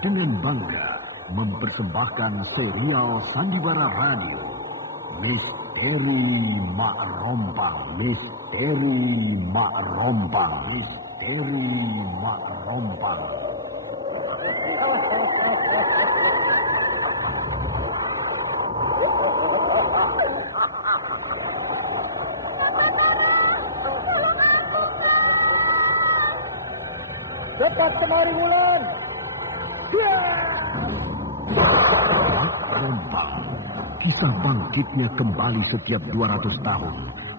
dengan bangga mempersembahkan serial Sandiwara Radio Misteri Mak Rompang, Misteri Mak Rompang, Misteri Mak Rompang. Cepat kemari Wulan. Mak Rompang. Kisah bangkitnya kembali setiap 200 tahun.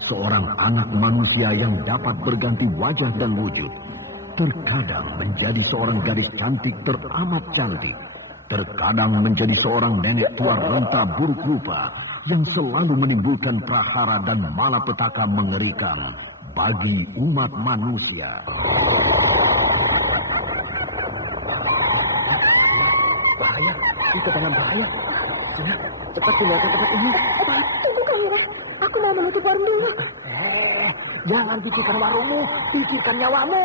Seorang anak manusia yang dapat berganti wajah dan wujud. Terkadang menjadi seorang gadis cantik teramat cantik. Terkadang menjadi seorang nenek tua renta buruk rupa yang selalu menimbulkan prahara dan malapetaka mengerikan bagi umat manusia. Bahaya, itu tangan bahaya. Sini, cepat tinggalkan tempat ini. Tunggu kamu, aku mau menutup warung dulu. Jangan pikirkan warungmu, pikirkan nyawamu.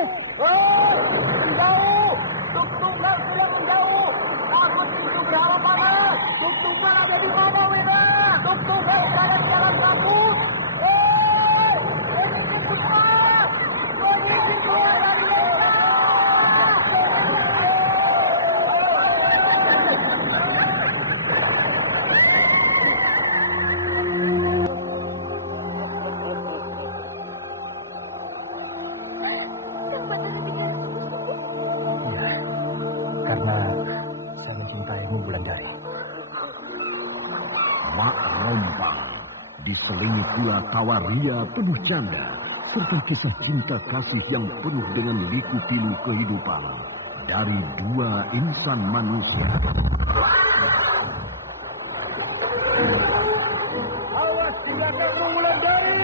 Menjauh, tuk-tunggal sudah menjauh. Aku pintu jauh panas. Tuk-tunggal ada di mana, Wira? Tuk-tunggal ada di jalan kampus. Ini cepat. Ini keluar dari desa. Karena saya mencintaimu, Wulandari. Mak Rompang diselingi pula tawa ria penuh canda serta kisah cinta kasih yang penuh dengan liku-pilu kehidupan dari dua insan manusia. Awas di belakangmu, Wulandari.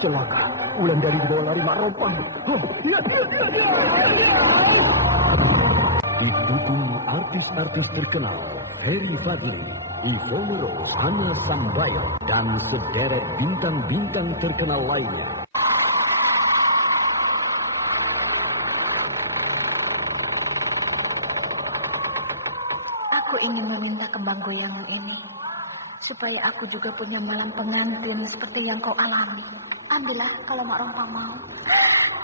Celaka, Wulandari dibawa lari Mak Rompang. Didukung artis-artis terkenal Ferry Fadli, Ivone Rose, Hana Sambayo, dan sederet bintang-bintang terkenal lainnya. Aku ingin meminta kembang goyangmu ini, supaya aku juga punya malam pengantin seperti yang kau alami. Ambillah kalau Mak Rompang mau.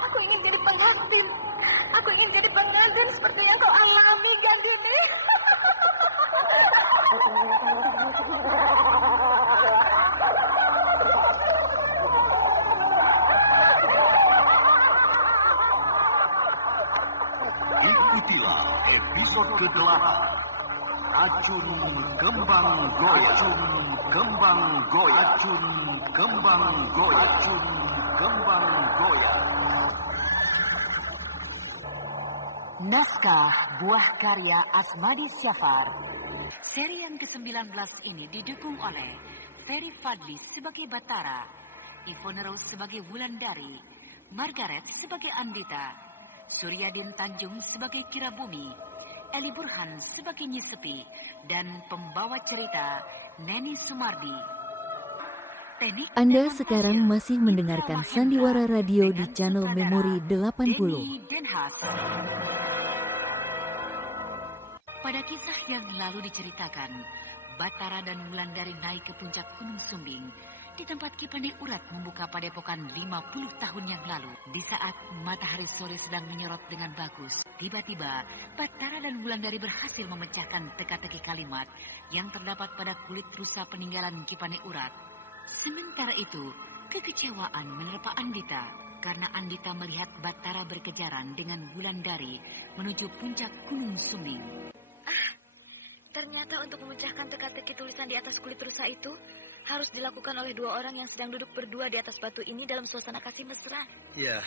Aku ingin jadi pengantin. Aku ingin jadi pengantin seperti yang kau alami, Gandini. Ikutilah episode ke-8. Racun Kembang Goyang. Racun Kembang Goyang. Racun Kembang Goyang. Racun Kembang Goyang. Naskah buah karya Asmadi Syafar. Seri yang ke-19 ini didukung oleh Ferry Fadli sebagai Batara, Ivone Rose sebagai Wulandari, Margaret sebagai Andita, Suryadin Tanjung sebagai Kirabumi, Eli Burhan sebagai Nyi Sepi, dan pembawa cerita Neni Sumardi. Anda sekarang masih mendengarkan Sandiwara Radio di channel Memori 80. Pada kisah yang lalu diceritakan, Batara dan Wulandari naik ke puncak Gunung Sumbing di tempat Kipandai Urat membuka padepokan 50 tahun yang lalu. Di saat matahari sore sedang menyorot dengan bagus, tiba-tiba Batara dan Wulandari berhasil memecahkan teka-teki kalimat yang terdapat pada kulit rusa peninggalan Kipandai Urat. Sementara itu, kekecewaan menerpa Andita karena Andita melihat Batara berkejaran dengan Wulandari menuju puncak Gunung Sumbing. Ternyata untuk memecahkan teka-teki tulisan di atas kulit rusa itu harus dilakukan oleh dua orang yang sedang duduk berdua di atas batu ini dalam suasana kasih mesra. Ya,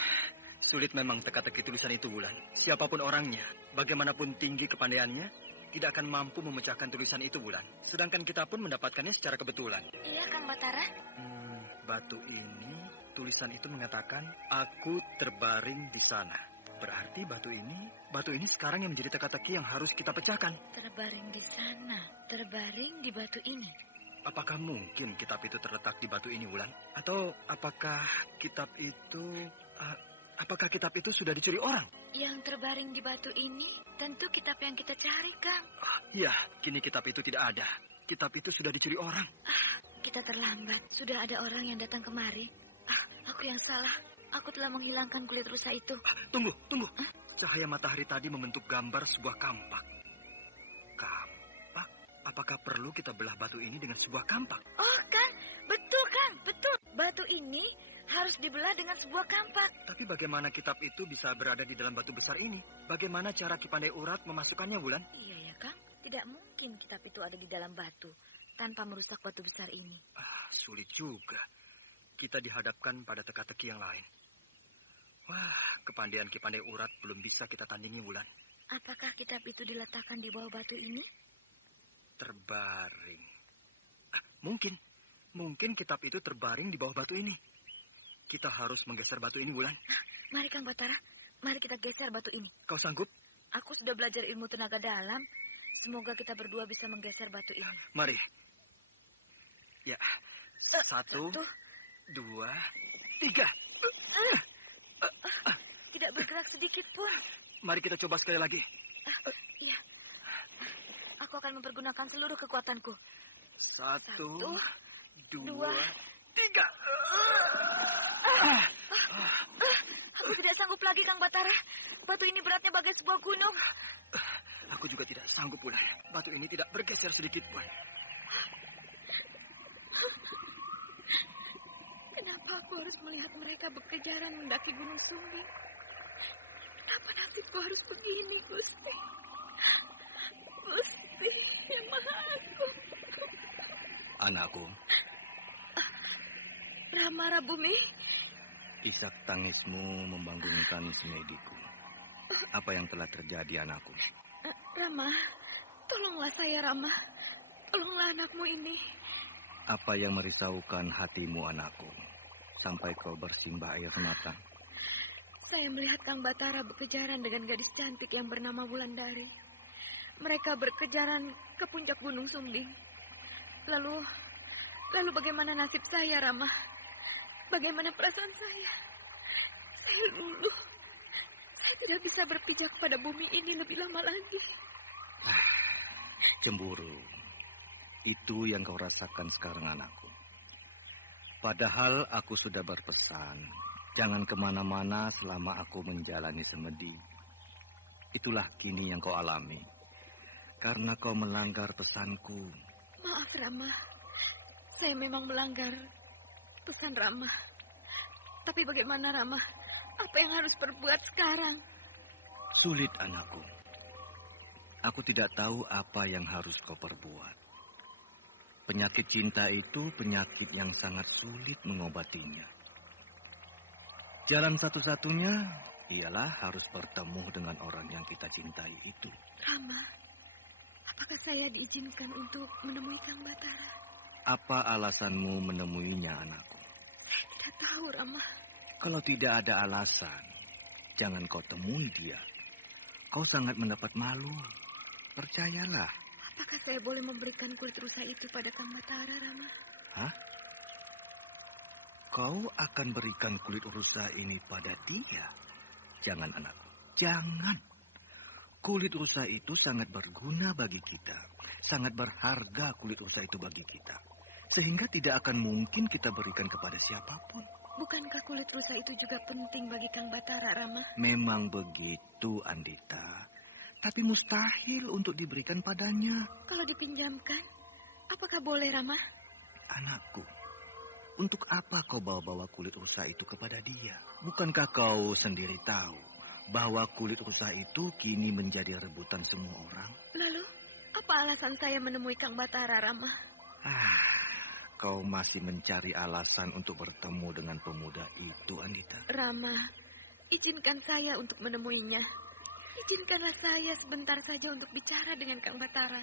sulit memang teka-teki tulisan itu, Wulan. Siapapun orangnya, bagaimanapun tinggi kepandaiannya, tidak akan mampu memecahkan tulisan itu, Wulan. Sedangkan kita pun mendapatkannya secara kebetulan. Iya, Kang Batara. Batu ini, tulisan itu mengatakan, aku terbaring di sana. Berarti batu ini sekarang yang menjadi teka-teki yang harus kita pecahkan. Terbaring di sana, terbaring di batu ini. Apakah mungkin kitab itu terletak di batu ini, Wulan? Atau apakah kitab itu sudah dicuri orang? Yang terbaring di batu ini tentu kitab yang kita cari, Kang. Ya, kini kitab itu tidak ada. Kitab itu sudah dicuri orang. Kita terlambat. Sudah ada orang yang datang kemari. Aku yang salah. Aku telah menghilangkan kulit rusa itu. Tunggu. Cahaya matahari tadi membentuk gambar sebuah kampak. Kampak? Apakah perlu kita belah batu ini dengan sebuah kampak? Oh, Kang. Betul, Kang. Betul. Batu ini harus dibelah dengan sebuah kampak. Tapi bagaimana kitab itu bisa berada di dalam batu besar ini? Bagaimana cara Ki Pandai Urat memasukkannya, Wulan? Iya ya, Kang. Tidak mungkin kitab itu ada di dalam batu tanpa merusak batu besar ini. Sulit juga. Kita dihadapkan pada teka-teki yang lain. Wah, kepandaian Ki Pandai Urat belum bisa kita tandingi, Wulan. Apakah kitab itu diletakkan di bawah batu ini? Terbaring. Mungkin kitab itu terbaring di bawah batu ini. Kita harus menggeser batu ini, Wulan. Mari, Kang Batara. Mari kita geser batu ini. Kau sanggup? Aku sudah belajar ilmu tenaga dalam. Semoga kita berdua bisa menggeser batu ini. Mari. Ya. 1, 2, 3. Tidak bergerak sedikit pun. Mari kita coba sekali lagi. Iya. Aku akan mempergunakan seluruh kekuatanku. 1, 2, 3. Aku tidak sanggup lagi, Kang Batara. Batu ini beratnya bagai sebuah gunung. Aku juga tidak sanggup, Wulan. Batu ini tidak bergeser sedikit pun. Kenapa aku harus melihat mereka berkejaran mendaki Gunung Sumbing? Kenapa nasibku harus begini, Gusti? Gusti yang Maha Agung. Anakku. Rama Rabumi. Isak tangismu membangunkan semediku. Apa yang telah terjadi, anakku? Rama, tolonglah saya, Rama. Tolonglah anakmu ini. Apa yang merisaukan hatimu, anakku? Sampai kau bersimbah air mata. Saya melihat Kang Batara berkejaran dengan gadis cantik yang bernama Wulandari. Mereka berkejaran ke puncak Gunung Sumbing. Lalu bagaimana nasib saya, Rama? Bagaimana perasaan saya? Saya luluh. Saya tidak bisa berpijak pada bumi ini lebih lama lagi. Cemburu. Itu yang kau rasakan sekarang, anakku. Padahal aku sudah berpesan, jangan kemana-mana selama aku menjalani semedi. Itulah kini yang kau alami. Karena kau melanggar pesanku. Maaf, Rama. Saya memang melanggar pesan Rama. Tapi bagaimana, Rama? Apa yang harus berbuat sekarang? Sulit, anakku. Aku tidak tahu apa yang harus kau perbuat. Penyakit cinta itu penyakit yang sangat sulit mengobatinya. Jalan satu-satunya ialah harus bertemu dengan orang yang kita cintai itu. Rama, apakah saya diizinkan untuk menemui Kang Batara? Apa alasanmu menemuinya, anakku? Saya tidak tahu, Rama. Kalau tidak ada alasan, jangan kau temui dia. Kau sangat mendapat malu. Percayalah. Apakah saya boleh memberikan kulit rusa itu pada Kang Batara, Rama? Hah? Kau akan berikan kulit rusa ini pada dia? Jangan, anakku. Jangan. Kulit rusa itu sangat berguna bagi kita. Sangat berharga kulit rusa itu bagi kita. Sehingga tidak akan mungkin kita berikan kepada siapapun. Bukankah kulit rusa itu juga penting bagi Kang Batara, Rama? Memang begitu, Andita. Tapi mustahil untuk diberikan padanya. Kalau dipinjamkan, apakah boleh, Rama? Anakku, untuk apa kau bawa-bawa kulit rusa itu kepada dia? Bukankah kau sendiri tahu bahwa kulit rusa itu kini menjadi rebutan semua orang? Lalu, apa alasan saya menemui Kang Batara, Rama? Kau masih mencari alasan untuk bertemu dengan pemuda itu, Andita? Rama, izinkan saya untuk menemuinya. Izinkanlah saya sebentar saja untuk bicara dengan Kang Batara.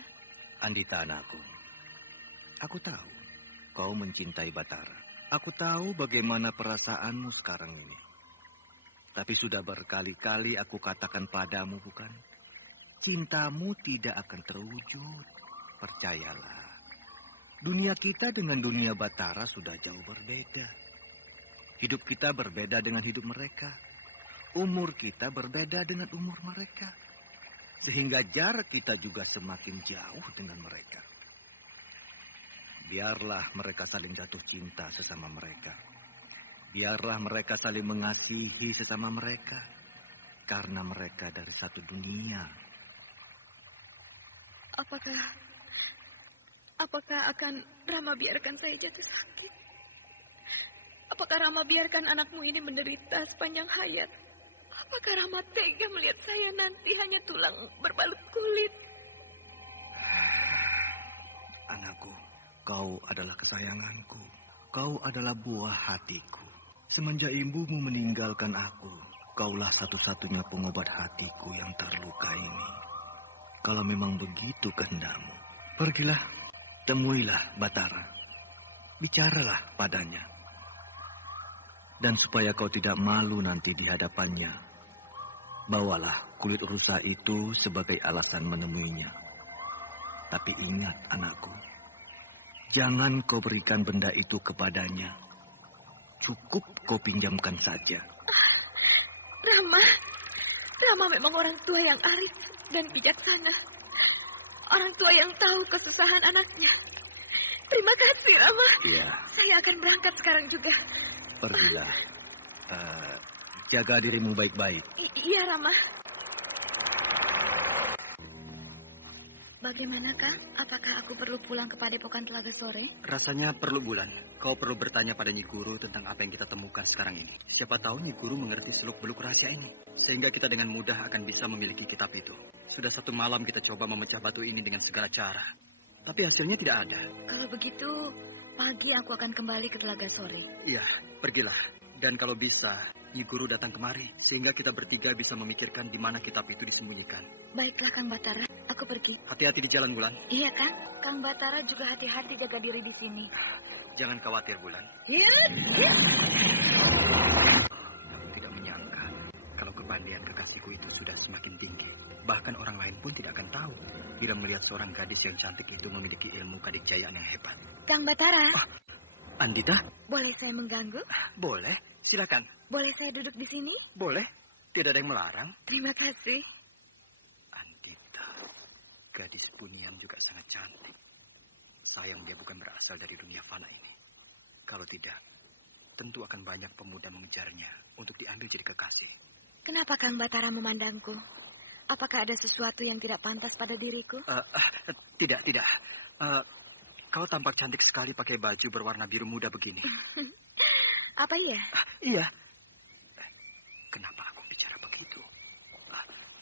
Andita, anakku. Aku tahu kau mencintai Batara. Aku tahu bagaimana perasaanmu sekarang ini. Tapi sudah berkali-kali aku katakan padamu, bukan? Cintamu tidak akan terwujud. Percayalah. Dunia kita dengan dunia Batara sudah jauh berbeda. Hidup kita berbeda dengan hidup mereka. Umur kita berbeda dengan umur mereka. Sehingga jarak kita juga semakin jauh dengan mereka. Biarlah mereka saling jatuh cinta sesama mereka. Biarlah mereka saling mengasihi sesama mereka. Karena mereka dari satu dunia. Apakah akan Rama biarkan saya jatuh sakit? Apakah Rama biarkan anakmu ini menderita sepanjang hayat? Apakah Rama tega melihat saya nanti hanya tulang berbalut kulit? Anakku, kau adalah kesayanganku. Kau adalah buah hatiku. Semenjak ibumu meninggalkan aku, kaulah satu-satunya pengobat hatiku yang terluka ini. Kalau memang begitu kehendakmu, pergilah, temuilah Batara. Bicaralah padanya. Dan supaya kau tidak malu nanti di hadapannya, bawalah kulit rusa itu sebagai alasan menemuinya. Tapi ingat, anakku, jangan kau berikan benda itu kepadanya. Cukup kau pinjamkan saja. Rama memang orang tua yang arif dan bijaksana. Orang tua yang tahu kesusahan anaknya. Terima kasih, Rama. Iya. Saya akan berangkat sekarang juga. Pergilah. Jaga dirimu baik-baik. Iya, Rama. Bagaimana, Kang? Apakah aku perlu pulang ke Padepokan Telaga Sore? Rasanya perlu, Bulan. Kau perlu bertanya pada Nyi Guru tentang apa yang kita temukan sekarang ini. Siapa tahu Nyi Guru mengerti seluk-beluk rahasia ini. Sehingga kita dengan mudah akan bisa memiliki kitab itu. Sudah 1 malam kita coba memecah batu ini dengan segala cara. Tapi hasilnya tidak ada. Kalau begitu, pagi aku akan kembali ke Telaga Sore. Iya, pergilah. Dan kalau bisa, Nyi Guru datang kemari. Sehingga kita bertiga bisa memikirkan di mana kitab itu disembunyikan. Baiklah, Kang Batara. Aku pergi. Hati-hati di jalan, Bulan. Iya, Kang. Kang Batara juga hati-hati jaga diri di sini. Jangan khawatir, Bulan. Iya. Aku tidak menyangka kalau kepandaian kekasihku itu sudah semakin tinggi. Bahkan orang lain pun tidak akan tahu bila melihat seorang gadis yang cantik itu memiliki ilmu kadikjayaan yang hebat. Kang Batara. Andita? Boleh saya mengganggu? Boleh, silakan. Boleh saya duduk di sini? Boleh, tidak ada yang melarang. Terima kasih. Andita, gadis Punyam juga sangat cantik. Sayang dia bukan berasal dari dunia fana ini. Kalau tidak, tentu akan banyak pemuda mengejarnya untuk diambil jadi kekasih. Kenapa Kang Batara memandangku? Apakah ada sesuatu yang tidak pantas pada diriku? Tidak. Kau tampak cantik sekali pakai baju berwarna biru muda begini. Apa iya? Iya. Kenapa aku bicara begitu?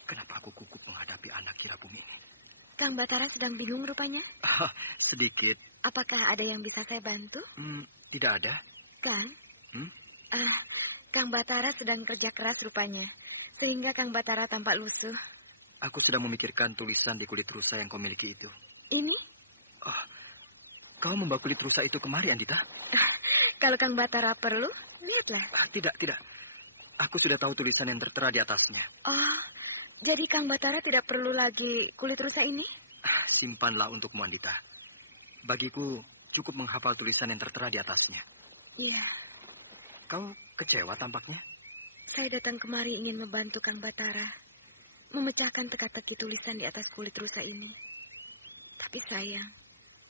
Kenapa aku gugup menghadapi anak kira bumi ini? Kang Batara sedang bingung rupanya? Sedikit. Apakah ada yang bisa saya bantu? Tidak ada. Kang? Kang Batara sedang kerja keras rupanya. Sehingga Kang Batara tampak lusuh. Aku sedang memikirkan tulisan di kulit rusa yang kau miliki itu. Ini? Kau membawa kulit rusa itu kemari, Andita? Kalau Kang Batara perlu, lihatlah. Tidak. Aku sudah tahu tulisan yang tertera di atasnya. Oh, jadi Kang Batara tidak perlu lagi kulit rusa ini? Simpanlah untukmu, Andita. Bagiku cukup menghafal tulisan yang tertera di atasnya. Iya. Kau kecewa tampaknya? Saya datang kemari ingin membantu Kang Batara memecahkan teka-teki tulisan di atas kulit rusa ini. Tapi sayang,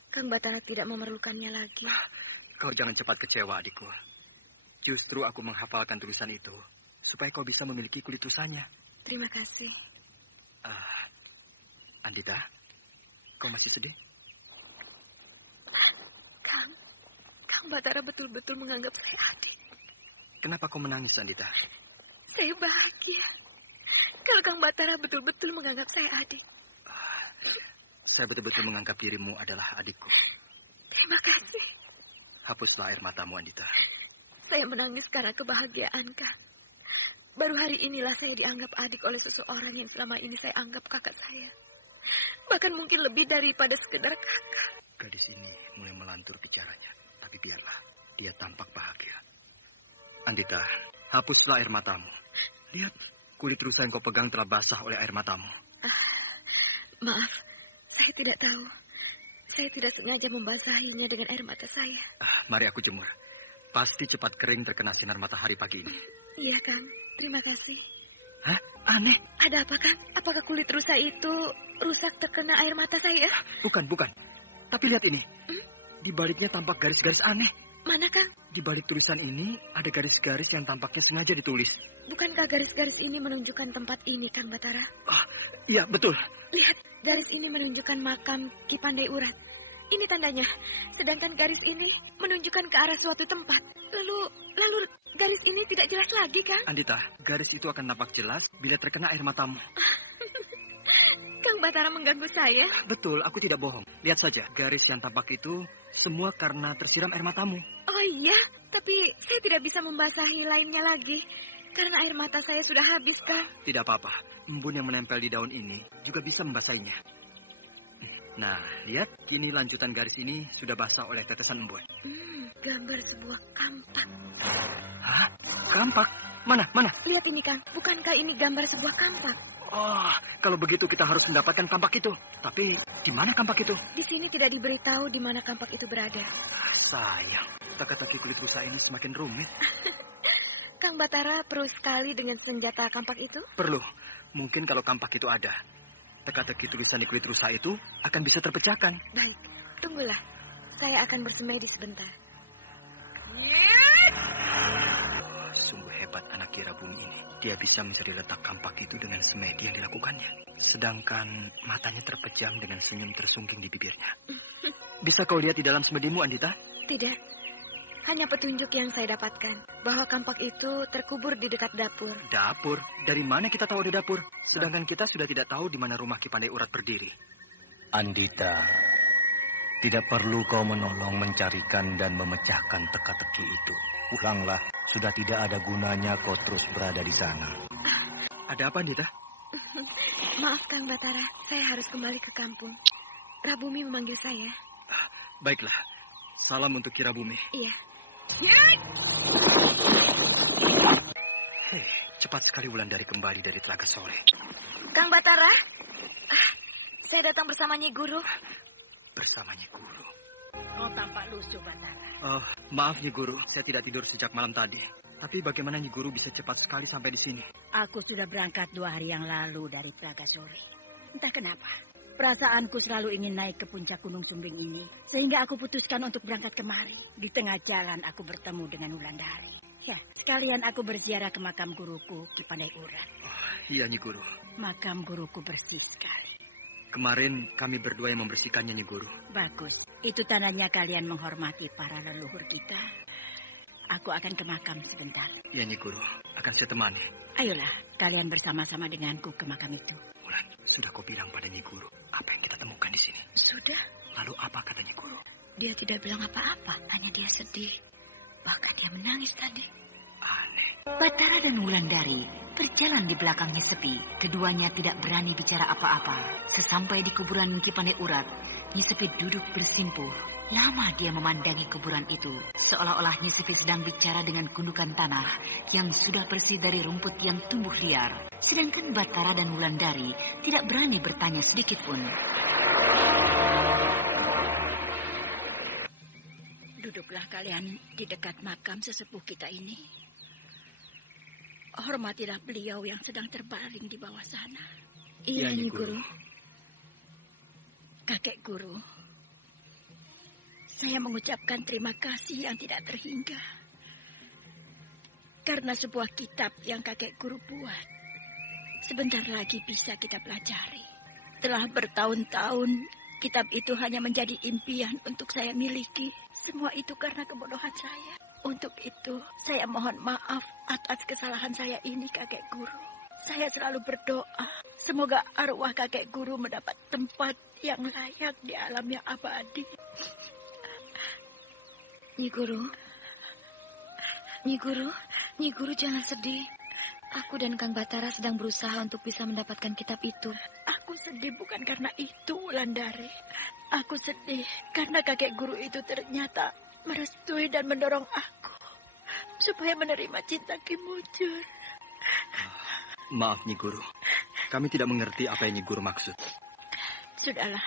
Kang Batara tidak memerlukannya lagi. Kau jangan cepat kecewa, adikku. Justru aku menghafalkan tulisan itu supaya kau bisa memiliki kulit rusanya. Terima kasih. Andita, kau masih sedih? Kang Batara betul-betul menganggap saya adik. Kenapa kau menangis, Andita? Saya bahagia kalau Kang Batara betul-betul menganggap saya adik. Saya betul-betul menganggap dirimu adalah adikku. Terima kasih. Hapuslah air matamu, Andita. Saya menangis karena kebahagiaan, Kang. Baru hari inilah saya dianggap adik oleh seseorang yang selama ini saya anggap kakak saya. Bahkan mungkin lebih daripada sekedar kakak. Gadis ini mulai melantur bicaranya. Tapi biarlah, dia tampak bahagia. Andita, hapuslah air matamu. Lihat, kulit rusa yang kau pegang telah basah oleh air matamu. Maaf, saya tidak tahu. Saya tidak sengaja membasahinya dengan air mata saya. Mari aku jemur. Pasti cepat kering terkena sinar matahari pagi ini. Iya, Kang. Terima kasih. Hah? Aneh. Ada apa, Kang? Apakah kulit rusa itu rusak terkena air mata saya? Bukan. Tapi lihat ini. Di baliknya tampak garis-garis aneh. Mana, Kang? Di balik tulisan ini ada garis-garis yang tampaknya sengaja ditulis. Bukankah garis-garis ini menunjukkan tempat ini, Kang Batara? Iya, betul. Lihat, garis ini menunjukkan makam Ki Pandai Urat. Ini tandanya. Sedangkan garis ini menunjukkan ke arah suatu tempat. Lalu garis ini tidak jelas lagi, Kang? Andita, garis itu akan nampak jelas bila terkena air matamu. Kang Batara mengganggu saya. Betul, aku tidak bohong. Lihat saja, garis yang tampak itu semua karena tersiram air matamu. Oh iya, tapi saya tidak bisa membasahi lainnya lagi. Karena air mata saya sudah habis, Kang. Tidak apa-apa. Embun yang menempel di daun ini juga bisa membasahinya. Nah, lihat, kini lanjutan garis ini sudah basah oleh tetesan embun. Gambar sebuah kampak. Hah? Kampak? Mana? Lihat ini, Kang. Bukankah ini gambar sebuah kampak? Oh, kalau begitu kita harus mendapatkan kampak itu. Tapi, di mana kampak itu? Di sini tidak diberitahu di mana kampak itu berada. Sayang, teka-teki kulit rusa ini semakin rumit. Kang Batara perlu sekali dengan senjata kampak itu? Perlu. Mungkin kalau kampak itu ada, teka-teki tulisan di kulit rusa itu akan bisa terpecahkan. Baik, tunggulah. Saya akan bersemedi sebentar. Sungguh hebat anak kira bumi ini. Dia bisa mencari letak kampak itu dengan semedi yang dilakukannya. Sedangkan matanya terpejam dengan senyum tersungking di bibirnya. Bisa kau lihat di dalam semedimu, Andita? Tidak. Hanya petunjuk yang saya dapatkan. Bahwa kampak itu terkubur di dekat dapur. Dapur? Dari mana kita tahu ada dapur? Sedangkan kita sudah tidak tahu di mana rumah Ki Pandai Urat berdiri. Andita, tidak perlu kau menolong mencarikan dan memecahkan teka-teki itu. Pulanglah, sudah tidak ada gunanya kau terus berada di sana. Ada apa, Andita? Maaf, Kang Batara. Saya harus kembali ke kampung. Rabumi memanggil saya. Baiklah. Salam untuk Kira Bumi. Iya. Hei, cepat sekali Wulandari kembali dari Telaga Sore. Kang Batara, saya datang bersama Nyi Guru. Bersama Nyi Guru. Kau tampak lusuh, Batara. Oh, maaf Nyi Guru, saya tidak tidur sejak malam tadi. Tapi bagaimana Nyi Guru bisa cepat sekali sampai di sini? Aku sudah berangkat 2 hari yang lalu dari Telaga Sore. Entah kenapa, perasaanku selalu ingin naik ke puncak Gunung Sumbing ini. Sehingga aku putuskan untuk berangkat kemari. Di tengah jalan aku bertemu dengan Wulandari. Ya, sekalian aku berziarah ke makam guruku, Ki Pandai Urat. Oh, iya Nyi Guru. Makam guruku bersih sekali. Kemarin kami berdua yang membersihkannya Nyi Guru. Bagus, itu tandanya kalian menghormati para leluhur kita. Aku akan ke makam sebentar. Iya Nyi Guru, akan saya temani. Ayolah, kalian bersama-sama denganku ke makam itu. Wulan, sudah kau bilang pada Nyi Guru apa yang kita temukan di sini? Sudah. Lalu apa kata Nyi Guru? Dia tidak bilang apa-apa. Hanya dia sedih. Bahkan dia menangis tadi. Aneh. Batara dan Wulandari berjalan di belakangnya sepi. Keduanya tidak berani bicara apa-apa. Sesampai di kuburan Ki Pandai Urat, Nyisepi duduk bersimpuh. Lama dia memandangi kuburan itu, seolah-olah Nyisepi sedang bicara dengan gundukan tanah yang sudah bersih dari rumput yang tumbuh liar. Sedangkan Batara dan Wulandari tidak berani bertanya sedikit pun. Duduklah kalian di dekat makam sesepuh kita ini. Hormatilah beliau yang sedang terbaring di bawah sana. Iya, Nyi Guru. Kakek Guru, saya mengucapkan terima kasih yang tidak terhingga. Karena sebuah kitab yang kakek Guru buat, sebentar lagi bisa kita pelajari. Telah bertahun-tahun, kitab itu hanya menjadi impian untuk saya miliki. Semua itu karena kebodohan saya. Untuk itu, saya mohon maaf atas kesalahan saya ini, kakek Guru. Saya selalu berdoa, semoga arwah kakek Guru mendapat tempat yang layak di alam yang abadi. Nyi Guru. Nyi Guru, Nyi Guru jangan sedih. Aku dan Kang Batara sedang berusaha untuk bisa mendapatkan kitab itu. Aku sedih bukan karena itu, Wulandari. Aku sedih karena kakek guru itu ternyata merestui dan mendorong aku supaya menerima cinta Ki Mujur. Maaf, Nyi Guru. Kami tidak mengerti apa yang Nyi Guru maksud. Sudahlah,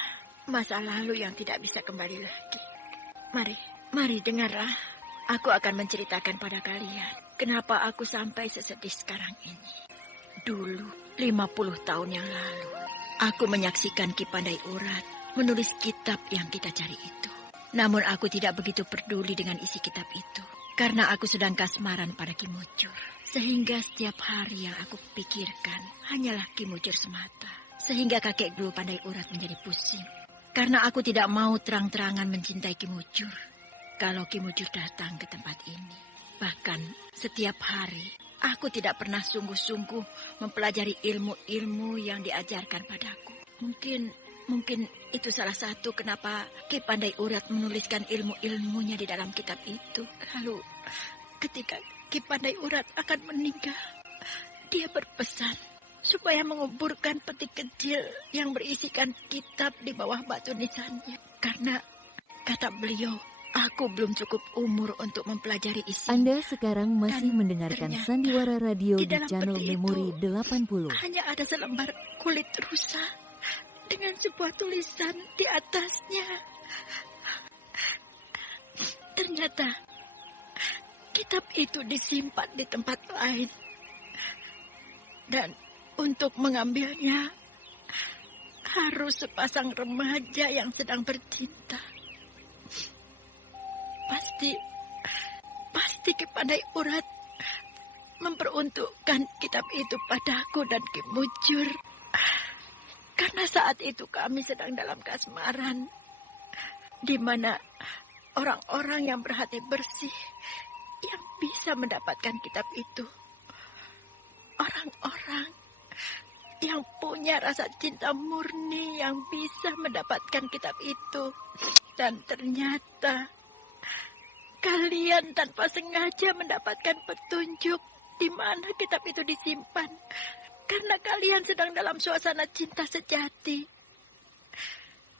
masa lalu yang tidak bisa kembali lagi. Mari dengarlah. Aku akan menceritakan pada kalian kenapa aku sampai sesedih sekarang ini. Dulu, 50 tahun yang lalu, aku menyaksikan Ki Pandai Urat menulis kitab yang kita cari itu. Namun aku tidak begitu peduli dengan isi kitab itu, karena aku sedang kasmaran pada Ki Mujur. Sehingga setiap hari yang aku pikirkan hanyalah Ki Mujur semata. Sehingga kakek guru Pandai Urat menjadi pusing. Karena aku tidak mau terang-terangan mencintai Ki Mujur. Kalau Ki Mujur datang ke tempat ini, bahkan setiap hari, aku tidak pernah sungguh-sungguh mempelajari ilmu-ilmu yang diajarkan padaku. Mungkin itu salah satu kenapa Ki Pandai Urat menuliskan ilmu-ilmunya di dalam kitab itu. Lalu, ketika Ki Pandai Urat akan meninggal, dia berpesan supaya menguburkan peti kecil yang berisikan kitab di bawah batu nisannya. Karena, kata beliau, aku belum cukup umur untuk mempelajari isi. Anda sekarang masih mendengarkan Sandiwara Radio di channel Memori 80. Hanya ada selembar kulit rusa dengan sebuah tulisan di atasnya. Ternyata kitab itu disimpan di tempat lain. Dan untuk mengambilnya harus sepasang remaja yang sedang bercinta. Pasti Ki Pandai Urat memperuntukkan kitab itu padaku dan Ki Mujur. Karena saat itu kami sedang dalam kasmaran, di mana orang-orang yang berhati bersih yang bisa mendapatkan kitab itu. Orang-orang yang punya rasa cinta murni yang bisa mendapatkan kitab itu. Dan ternyata kalian tanpa sengaja mendapatkan petunjuk di mana kitab itu disimpan. Karena kalian sedang dalam suasana cinta sejati.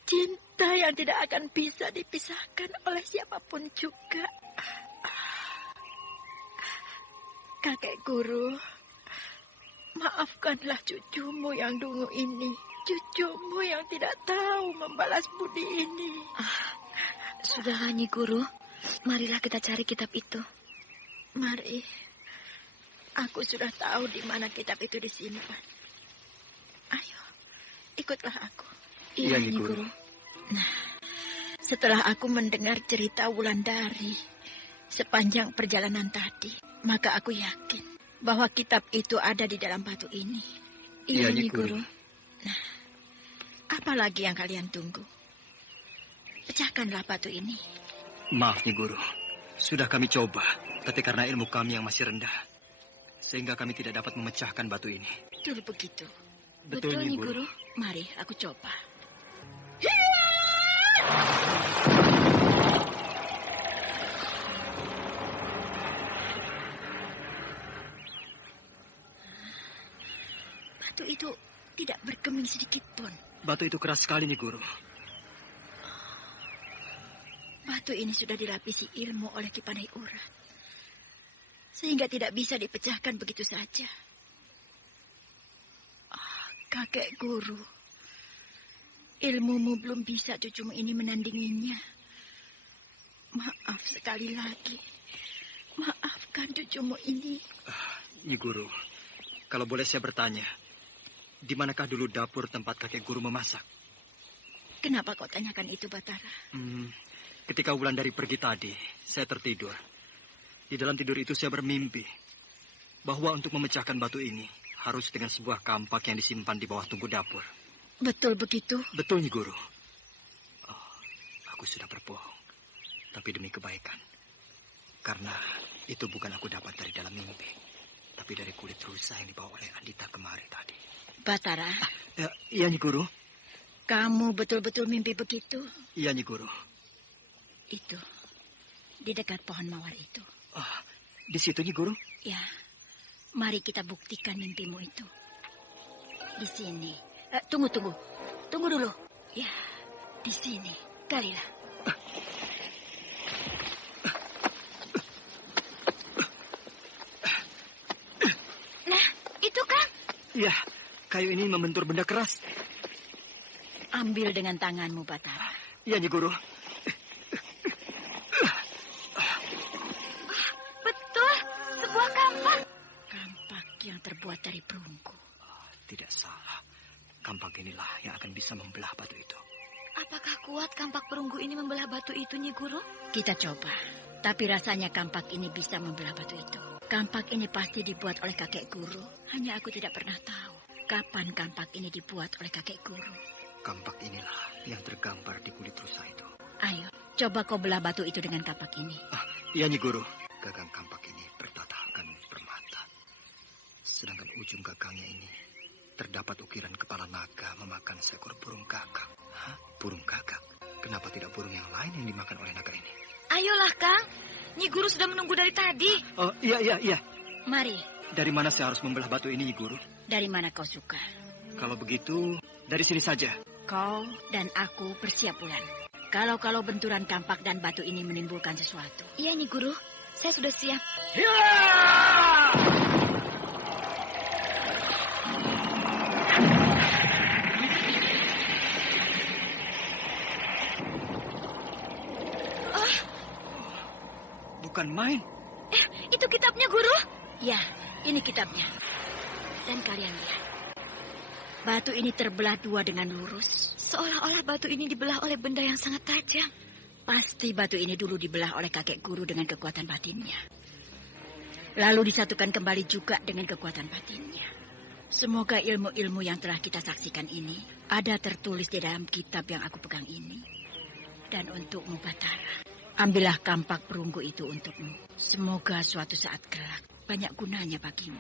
Cinta yang tidak akan bisa dipisahkan oleh siapapun juga. Kakek guru, maafkanlah cucumu yang dungu ini. Cucumu yang tidak tahu membalas budi ini. Sudahlah, Nyi Guru. Marilah kita cari kitab itu. Mari. Aku sudah tahu di mana kitab itu disimpan. Ayo, ikutlah aku. Iya, Nyi Guru. Nah, setelah aku mendengar cerita Wulandari sepanjang perjalanan tadi, maka aku yakin bahwa kitab itu ada di dalam batu ini. Iya, Nyi Guru. Nah, apa lagi yang kalian tunggu? Pecahkanlah batu ini. Maaf, Nyi Guru. Sudah kami coba, tapi karena ilmu kami yang masih rendah, sehingga kami tidak dapat memecahkan batu ini. Betul begitu. Betul, Nyi Guru. Mari, aku coba. Batu itu tidak bergeming sedikit pun. Batu itu keras sekali, Nyi Guru. Batu ini sudah dilapisi ilmu oleh Ki Pandai Urat, sehingga tidak bisa dipecahkan begitu saja. Kakek guru, ilmumu belum bisa cucumu ini menandinginya. Maaf sekali lagi. Maafkan cucumu ini. Nyi Guru, kalau boleh saya bertanya, di manakah dulu dapur tempat kakek guru memasak? Kenapa kau tanyakan itu, Batara? Ketika Wulandari pergi tadi, saya tertidur. Di dalam tidur itu saya bermimpi bahwa untuk memecahkan batu ini harus dengan sebuah kampak yang disimpan di bawah tungku dapur. Betul begitu? Betul, Nyi Guru. Aku sudah berbohong, tapi demi kebaikan. Karena itu bukan aku dapat dari dalam mimpi, tapi dari kulit rusa yang dibawa oleh Andita kemari tadi. Batara? Iya, Nyi Guru. Kamu betul-betul mimpi begitu? Iya, Nyi Guru. Itu, di dekat pohon mawar itu. Di situ, Nyi Guru? Ya, mari kita buktikan mimpimu itu. Di sini. Tunggu dulu. Ya, di sini. Galilah. Nah, itu kan Iya, kayu ini membentur benda keras. Ambil dengan tanganmu, Batara. Iya, Nyi Guru. Betul, sebuah kampak. Kampak yang terbuat dari perunggu. Tidak salah. Kampak inilah yang akan bisa membelah batu itu. Apakah kuat kampak perunggu ini membelah batu itu, Nyi Guru? Kita coba. Tapi rasanya kampak ini bisa membelah batu itu. Kampak ini pasti dibuat oleh kakek guru. Hanya aku tidak pernah tahu kapan kampak ini dibuat oleh kakek guru. Kampak inilah yang tergambar di kulit rusa itu. Ayo, coba kau belah batu itu dengan kampak ini. Iya, Nyi Guru. Gagang kampak ini bertatakan permata. Sedangkan ujung gagangnya ini terdapat ukiran kepala naga memakan seekor burung gagak. Hah? Burung gagak? Kenapa tidak burung yang lain yang dimakan oleh naga ini? Ayolah, Kang. Nyi Guru sudah menunggu dari tadi. Oh, iya. Mari. Dari mana saya harus membelah batu ini, Nyi Guru? Dari mana kau suka? Kalau begitu, dari sini saja. Kau dan aku bersiap bulan. Kalau benturan kampak dan batu ini menimbulkan sesuatu. Iya, Nyi Guru. Saya sudah siap. Bukan main. Itu kitabnya, Guru. Ya, ini kitabnya. Dan kalian lihat. Batu ini terbelah dua dengan lurus. Seolah-olah batu ini dibelah oleh benda yang sangat tajam. Pasti batu ini dulu dibelah oleh kakek guru dengan kekuatan batinnya. Lalu disatukan kembali juga dengan kekuatan batinnya. Semoga ilmu-ilmu yang telah kita saksikan ini ada tertulis di dalam kitab yang aku pegang ini. Dan untukmu, Batara, ambillah kampak perunggu itu untukmu. Semoga suatu saat kelak banyak gunanya bagimu.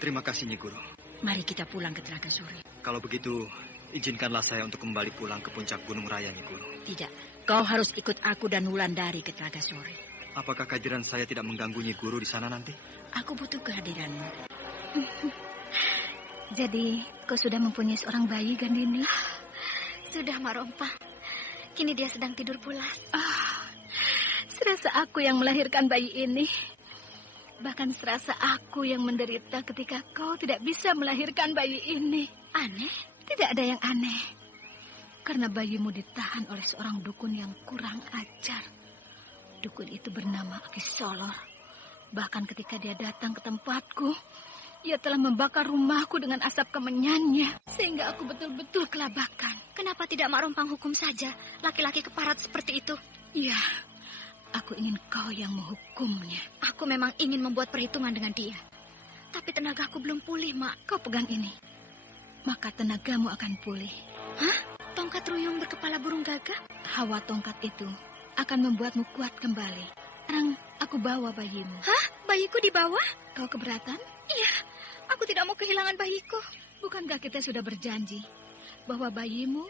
Terima kasih, Nyi Guru. Mari kita pulang ke Telaga Suri. Kalau begitu, izinkanlah saya untuk kembali pulang ke puncak Gunung Raya, Nyi Guru. Tidak, kau harus ikut aku dan Wulandari ke Telaga Suri. Apakah kehadiran saya tidak mengganggu Nyi Guru di sana nanti? Aku butuh kehadiranmu. Jadi, kau sudah mempunyai seorang bayi, Gandini? Sudah, Mak Rompang. Kini dia sedang tidur pulas. Serasa aku yang melahirkan bayi ini. Bahkan serasa aku yang menderita ketika kau tidak bisa melahirkan bayi ini. Aneh? Tidak ada yang aneh. Karena bayimu ditahan oleh seorang dukun yang kurang ajar. Dukun itu bernama Aki Solor. Bahkan ketika dia datang ke tempatku, ia telah membakar rumahku dengan asap kemenyannya. Sehingga aku betul-betul kelabakan. Kenapa tidak Mak Rompang hukum saja laki-laki keparat seperti itu? Iya, aku ingin kau yang menghukumnya. Aku memang ingin membuat perhitungan dengan dia. Tapi tenagaku belum pulih, Mak. Kau pegang ini. Maka tenagamu akan pulih. Hah? Tongkat ruyung berkepala burung gagak? Hawa tongkat itu akan membuatmu kuat kembali. Sekarang aku bawa bayimu. Hah? Bayiku dibawa? Kau keberatan? Iya, aku tidak mau kehilangan bayiku. Bukankah kita sudah berjanji bahwa bayimu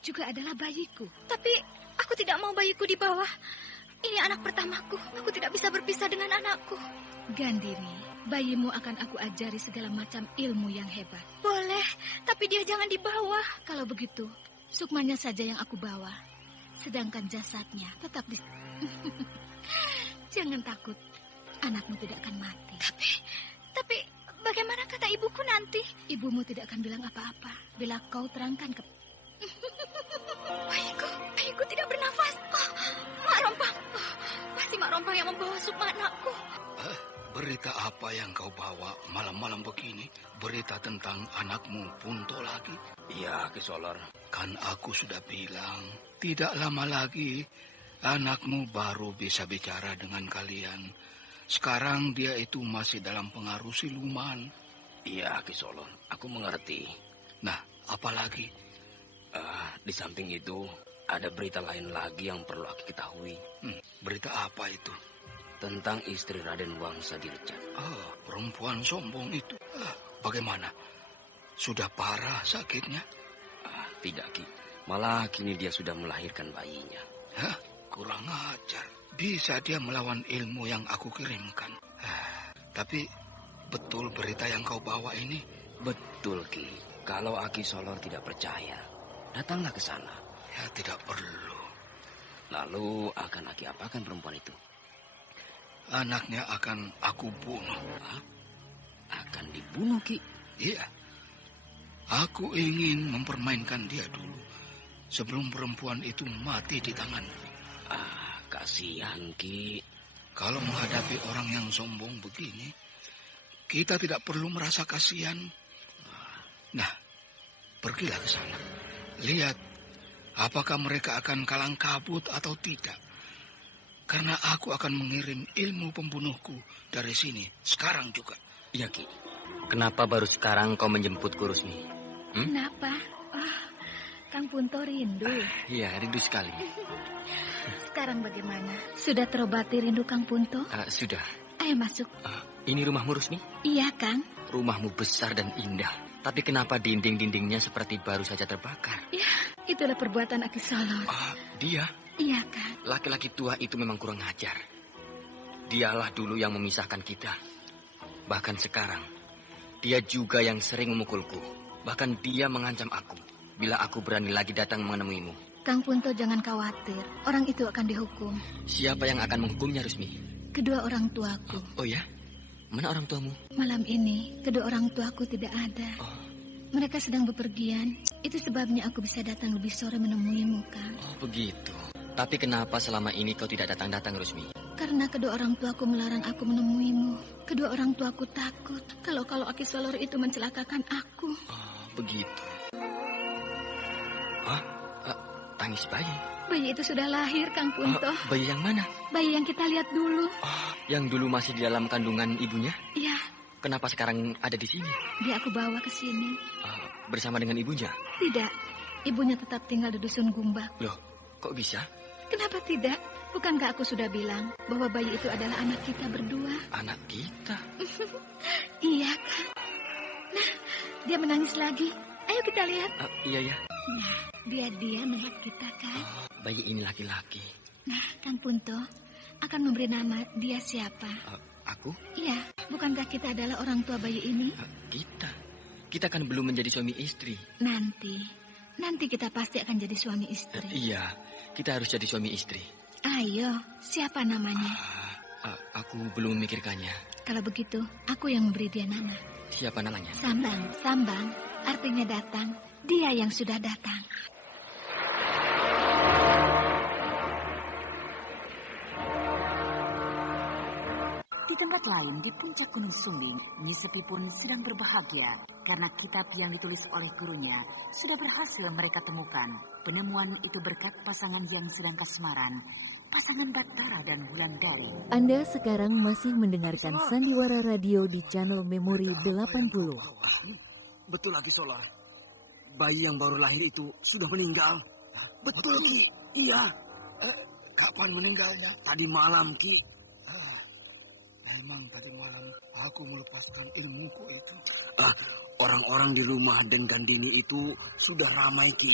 juga adalah bayiku? Tapi aku tidak mau bayiku dibawa. Ini anak pertamaku. Aku tidak bisa berpisah dengan anakku. Gandini, bayimu akan aku ajari segala macam ilmu yang hebat. Boleh, tapi dia jangan dibawa. Kalau begitu, sukmanya saja yang aku bawa. Sedangkan jasadnya tetap di... Jangan takut, anakmu tidak akan mati. Tapi bagaimana kata ibuku nanti? Ibumu tidak akan bilang apa-apa bila kau terangkan ke... Bayiku tidak bernafas. Mak Rompang. Pasti Mak Rompang yang membawa sukma anakku. Berita apa yang kau bawa malam-malam begini? Berita tentang anakmu Punto lagi? Iya, Ki Solor. Kan aku sudah bilang, tidak lama lagi anakmu baru bisa bicara dengan kalian. Sekarang dia itu masih dalam pengaruh siluman. Iya, Ki Solor. Aku mengerti. Nah, apalagi? Di samping itu, ada berita lain lagi yang perlu aku ketahui. Berita apa itu? Tentang istri Raden Wangsa Dirjan. Perempuan sombong itu. Bagaimana? Sudah parah sakitnya? Tidak, Ki. Malah kini dia sudah melahirkan bayinya. Kurang ajar. Bisa dia melawan ilmu yang aku kirimkan. Tapi betul berita yang kau bawa ini? Betul, Ki. Kalau Aki Solor tidak percaya, datanglah ke sana. Ya, tidak perlu. Lalu akan Aki apakan perempuan itu? Anaknya akan aku bunuh. Akan dibunuh, Ki? Iya. Aku ingin mempermainkan dia dulu sebelum perempuan itu mati di tanganku. Kasihan, Ki. Kalau menghadapi orang yang sombong begini, kita tidak perlu merasa kasihan. Nah, pergilah ke sana. Lihat, apakah mereka akan kalang kabut atau tidak. Karena aku akan mengirim ilmu pembunuhku dari sini, sekarang juga. Iya, Ki. Kenapa baru sekarang kau menjemputku, Rusmi? Kenapa? Kang Punto rindu. Iya, rindu sekali. Sekarang bagaimana? Sudah terobati rindu Kang Punto? Sudah. Ayo masuk. Ini rumahmu, Rusmi? Iya, Kang. Rumahmu besar dan indah. Tapi kenapa dinding-dindingnya seperti baru saja terbakar? Ya, itulah perbuatan Aki Solor. Dia? Iya, Kang. Laki-laki tua itu memang kurang ajar. Dialah dulu yang memisahkan kita. Bahkan sekarang, dia juga yang sering memukulku. Bahkan dia mengancam aku bila aku berani lagi datang menemuimu. Kang Punto jangan khawatir. Orang itu akan dihukum. Siapa yang akan menghukumnya, Rusmi? Kedua orang tuaku. Oh ya? Mana orang tuamu? Malam ini, kedua orang tuaku tidak ada. Mereka sedang bepergian. Itu sebabnya aku bisa datang lebih sore menemuimu, Kang. Oh, begitu. Tapi kenapa selama ini kau tidak datang-datang, Rusmi? Karena kedua orang tuaku melarang aku menemuimu. Kedua orang tuaku takut kalau Aki Solor itu mencelakakan aku. Begitu. Tangis bayi. Bayi itu sudah lahir, Kang Punto. Bayi yang mana? Bayi yang kita lihat dulu. Yang dulu masih di dalam kandungan ibunya? Iya. Kenapa sekarang ada di sini? Dia aku bawa ke sini. Bersama dengan ibunya? Tidak. Ibunya tetap tinggal di dusun Gumbak. Loh, kok bisa? Kenapa tidak? Bukankah aku sudah bilang bahwa bayi itu adalah anak kita berdua? Anak kita? Iya, Kang. Nah, dia menangis lagi. Ayo kita lihat. Iya, ya. Nah, dia melihat kita, kan? Bayi ini laki-laki. Nah, Kang Punto akan memberi nama dia siapa? Aku? Iya, bukankah kita adalah orang tua bayi ini? Kita kan belum menjadi suami istri. Nanti kita pasti akan jadi suami istri. Iya, kita harus jadi suami istri. Ayo, siapa namanya? Aku belum memikirkannya. Kalau begitu, aku yang memberi dia nama. Siapa namanya? Sambang, artinya datang. Dia yang sudah datang. Di tempat lain, di puncak Gunung Sumbing, Nyi Sepi pun sedang berbahagia karena kitab yang ditulis oleh gurunya sudah berhasil mereka temukan. Penemuan itu berkat pasangan yang sedang kasmaran, pasangan Battara dan Wulandari. Anda sekarang masih mendengarkan Sandiwara Radio di channel Memori 80. Betul lagi, Solar. Bayi yang baru lahir itu sudah meninggal. Betul, Ki. Iya. Kapan meninggalnya? Tadi malam, Ki. Memang tadi malam aku melepaskan ilmuku itu. Orang-orang di rumah Den Gandini itu sudah ramai, Ki.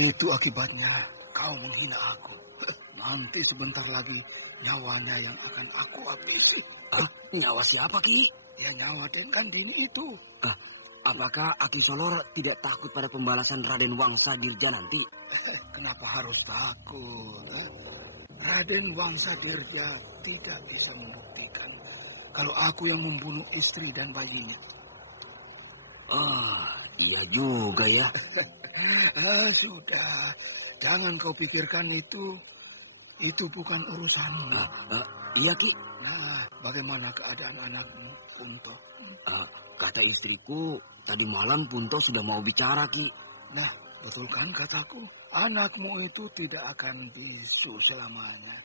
Itu akibatnya kau menghina aku. Nanti sebentar lagi nyawanya yang akan aku habisi. Nyawa siapa, Ki? Ya nyawa Den Gandini itu. Apakah Aki Solor tidak takut pada pembalasan Raden Wangsa Dirja nanti? Kenapa harus takut? Raden Wangsa Dirja tidak bisa membuktikan kalau aku yang membunuh istri dan bayinya. Iya juga ya. Sudah, jangan kau pikirkan itu. Itu bukan urusanmu. Iya, Ki. Nah, bagaimana keadaan anakmu, Punto? Kata istriku, tadi malam Punto sudah mau bicara, Ki. Nah, betul kan kataku? Anakmu itu tidak akan bisu selamanya.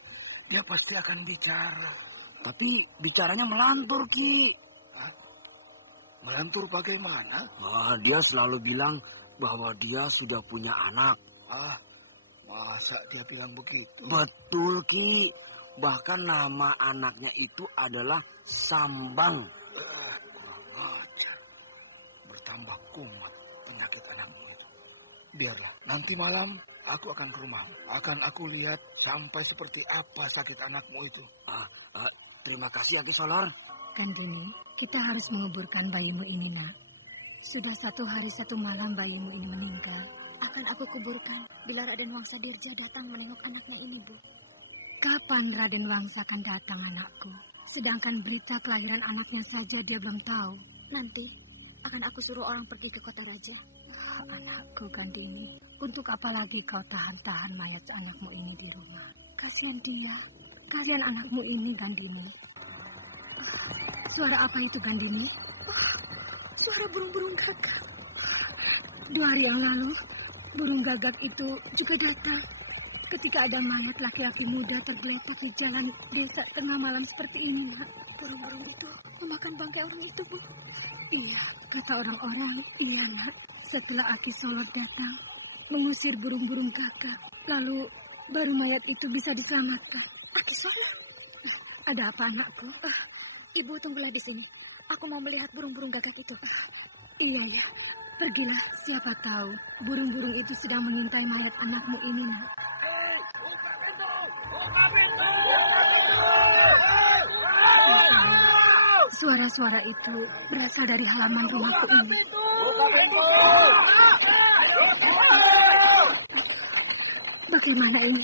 Dia pasti akan bicara. Tapi bicaranya melantur, Ki. Melantur bagaimana? Dia selalu bilang bahwa dia sudah punya anak. Masa dia bilang begitu? Betul, Ki. Bahkan nama anaknya itu adalah Sambang. Kurang ajar. Bertambah kumat penyakit anakmu. Biarlah, nanti malam aku akan ke rumahmu. Akan aku lihat sampai seperti apa sakit anakmu itu. Terima kasih, Aki Solor. Gandini, kita harus menguburkan bayimu ini, nak. Sudah 1 hari 1 malam bayimu ini meninggal. Akan aku kuburkan bila Raden Wangsa Dirja datang menengok anaknya ini, Bu. Kapan Raden Wangsa akan datang, anakku? Sedangkan berita kelahiran anaknya saja dia belum tahu. Nanti akan aku suruh orang pergi ke kota raja. Anakku Gandini, untuk apa lagi kau tahan-tahan mayat anakmu ini di rumah? Kasihan dia. Kasihan anakmu ini, Gandini. Suara apa itu, Gandini? Suara burung-burung gagak. 2 hari yang lalu, burung gagak itu juga datang. Ketika ada mayat laki-laki muda tergeletak di jalan desa tengah malam seperti ini, Nak. Burung-burung itu memakan bangkai orang itu, Bu. Iya, kata orang-orang, iya, Nak. Setelah Aki Solor datang, mengusir burung-burung gagak, lalu baru mayat itu bisa diselamatkan. Aki Solor? Ada apa, anakku? Ibu tunggulah di sini. Aku mau melihat burung-burung gagak itu. Iya, ya. Pergilah, siapa tahu burung-burung itu sedang mengintai mayat anakmu ini, Nak. Suara-suara itu berasal dari halaman rumahku ini. Bagaimana ini?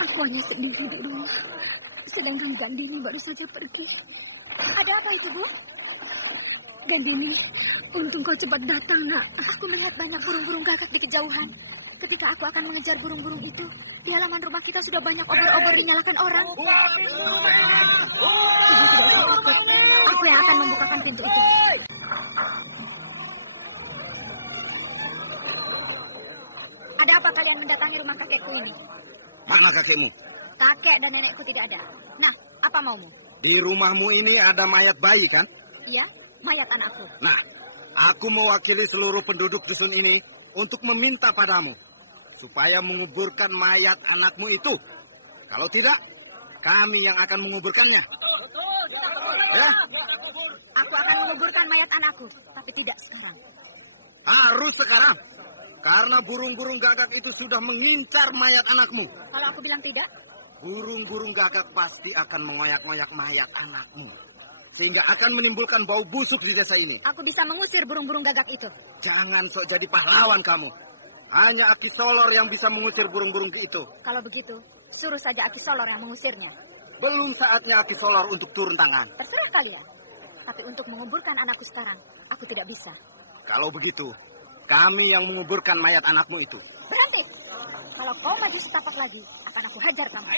Aku hanya sedih di rumah, sedangkan Gandini baru saja pergi. Ada apa itu, Bu? Gandini, untung kau cepat datang, Nak. Aku melihat banyak burung-burung gagak di kejauhan. Ketika aku akan mengejar burung-burung itu, di halaman rumah kita sudah banyak obor-obor dinyalakan orang. Ibu tidak usah takut. Aku yang akan membukakan pintu itu. Ada apa kalian mendatangi rumah kakekku ini? Mana kakekmu? Kakek dan nenekku tidak ada. Nah, apa maumu? Di rumahmu ini ada mayat bayi, kan? Iya, mayat anakku. Nah, aku mewakili seluruh penduduk dusun ini untuk meminta padamu supaya menguburkan mayat anakmu itu. Kalau tidak, kami yang akan menguburkannya. Ya? Aku akan menguburkan mayat anakku, tapi tidak sekarang. Harus sekarang. Karena burung-burung gagak itu sudah mengincar mayat anakmu. Kalau aku bilang tidak? Burung-burung gagak pasti akan mengoyak-ngoyak mayat anakmu. Sehingga akan menimbulkan bau busuk di desa ini. Aku bisa mengusir burung-burung gagak itu. Jangan sok jadi pahlawan kamu. Hanya Aki Solor yang bisa mengusir burung-burung itu. Kalau begitu, suruh saja Aki Solor yang mengusirnya. Belum saatnya Aki Solor untuk turun tangan. Terserah kalian. Tapi untuk menguburkan anakku sekarang, aku tidak bisa. Kalau begitu, kami yang menguburkan mayat anakmu itu. Berhenti. Kalau kau maju setapak lagi, akan aku hajar kamu.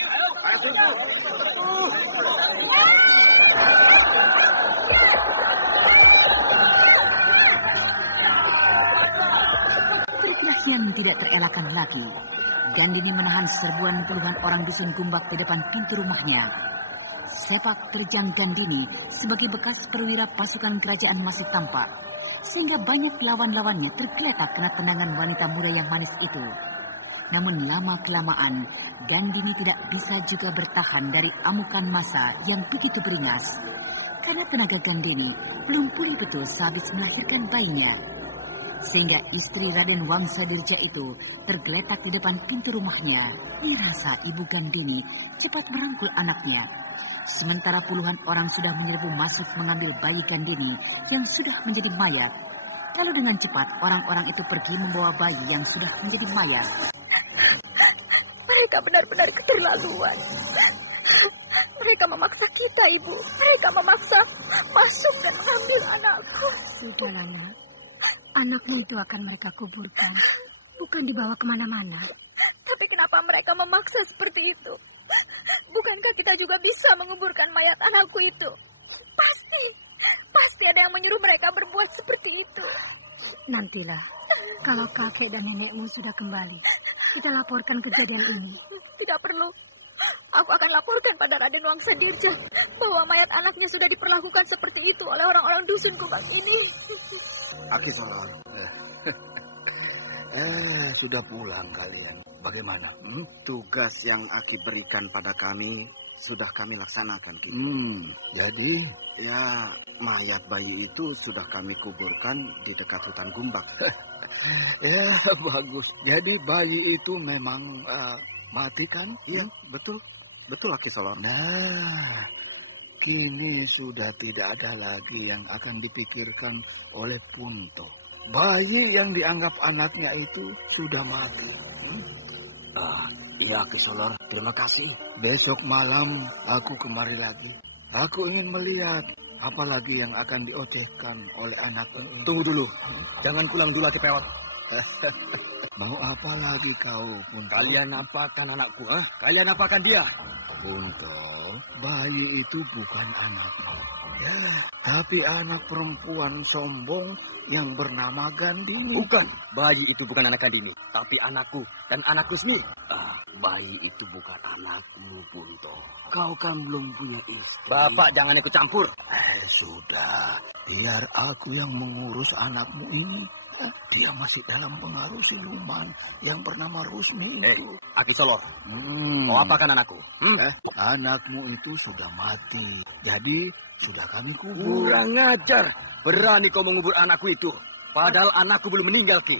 Teriak yang tidak terelakkan lagi. Gandini menahan serbuan puluhan orang dusun Gumbak di depan pintu rumahnya. Sepak terjang Gandini sebagai bekas perwira pasukan kerajaan masih tampak, sehingga banyak lawan-lawannya tergeletak kena tendangan wanita muda yang manis itu. Namun lama-kelamaan, Gandini tidak bisa juga bertahan dari amukan massa yang begitu beringas. Karena tenaga Gandini belum pulih betul sehabis melahirkan bayinya. Sehingga istri Raden Wangsadirja itu tergeletak di depan pintu rumahnya. Merasa ibu Gandini cepat merangkul anaknya. Sementara puluhan orang sudah menyerbu masuk mengambil bayi Gandini yang sudah menjadi mayat. Lalu dengan cepat orang-orang itu pergi membawa bayi yang sudah menjadi mayat. Mereka benar-benar keterlaluan. Mereka memaksa kita, Ibu. Mereka memaksa masuk dan mengambil anakku. Sudahlah, Mak. Anakmu itu akan mereka kuburkan, bukan dibawa kemana-mana. Tapi kenapa mereka memaksa seperti itu? Bukankah kita juga bisa menguburkan mayat anakku itu? Pasti ada yang menyuruh mereka berbuat seperti itu. Nantilah, kalau kakek dan nenekmu sudah kembali, kita laporkan kejadian ini. Tidak perlu. Aku akan laporkan pada Raden Wangsadirja bahwa mayat anaknya sudah diperlakukan seperti itu oleh orang-orang dusun Gumbak ini. Aki Solor. Sudah pulang kalian. Bagaimana? Tugas yang Aki berikan pada kami sudah kami laksanakan. Jadi? Ya, mayat bayi itu sudah kami kuburkan di dekat hutan Gumbak. Ya, bagus. Jadi bayi itu memang mati kan? Iya, betul. Betul, Aki Solor. Nah, kini sudah tidak ada lagi yang akan dipikirkan oleh Punto. Bayi yang dianggap anaknya itu sudah mati. Iya, Aki Solor. Terima kasih. Besok malam aku kemari lagi. Aku ingin melihat apalagi yang akan diocehkan oleh anakmu ini. Tunggu dulu, jangan pulang dulu Ki Pewot. Mau apa lagi kau, Punto? Kalian apakan anakku, ha? Kalian apakan dia? Punto, bayi itu bukan anakmu. Ya, tapi anak perempuan sombong yang bernama Gandini. Bukan, bayi itu bukan anak Gandini, tapi anakku dan anakku sendiri. Bayi itu bukan anakmu, Punto. Kau kan belum punya istri. Bapak jangan ikut campur. Sudah, biar aku yang mengurus anakmu ini. Dia masih dalam pengaruh siluman yang bernama Rusmi itu. Aki Solor, kau apakan anakku? Anakmu itu sudah mati, jadi sudah kami kubur. Kurang ajar, berani kau mengubur anakku itu. Padahal anakku belum meninggal, Ki.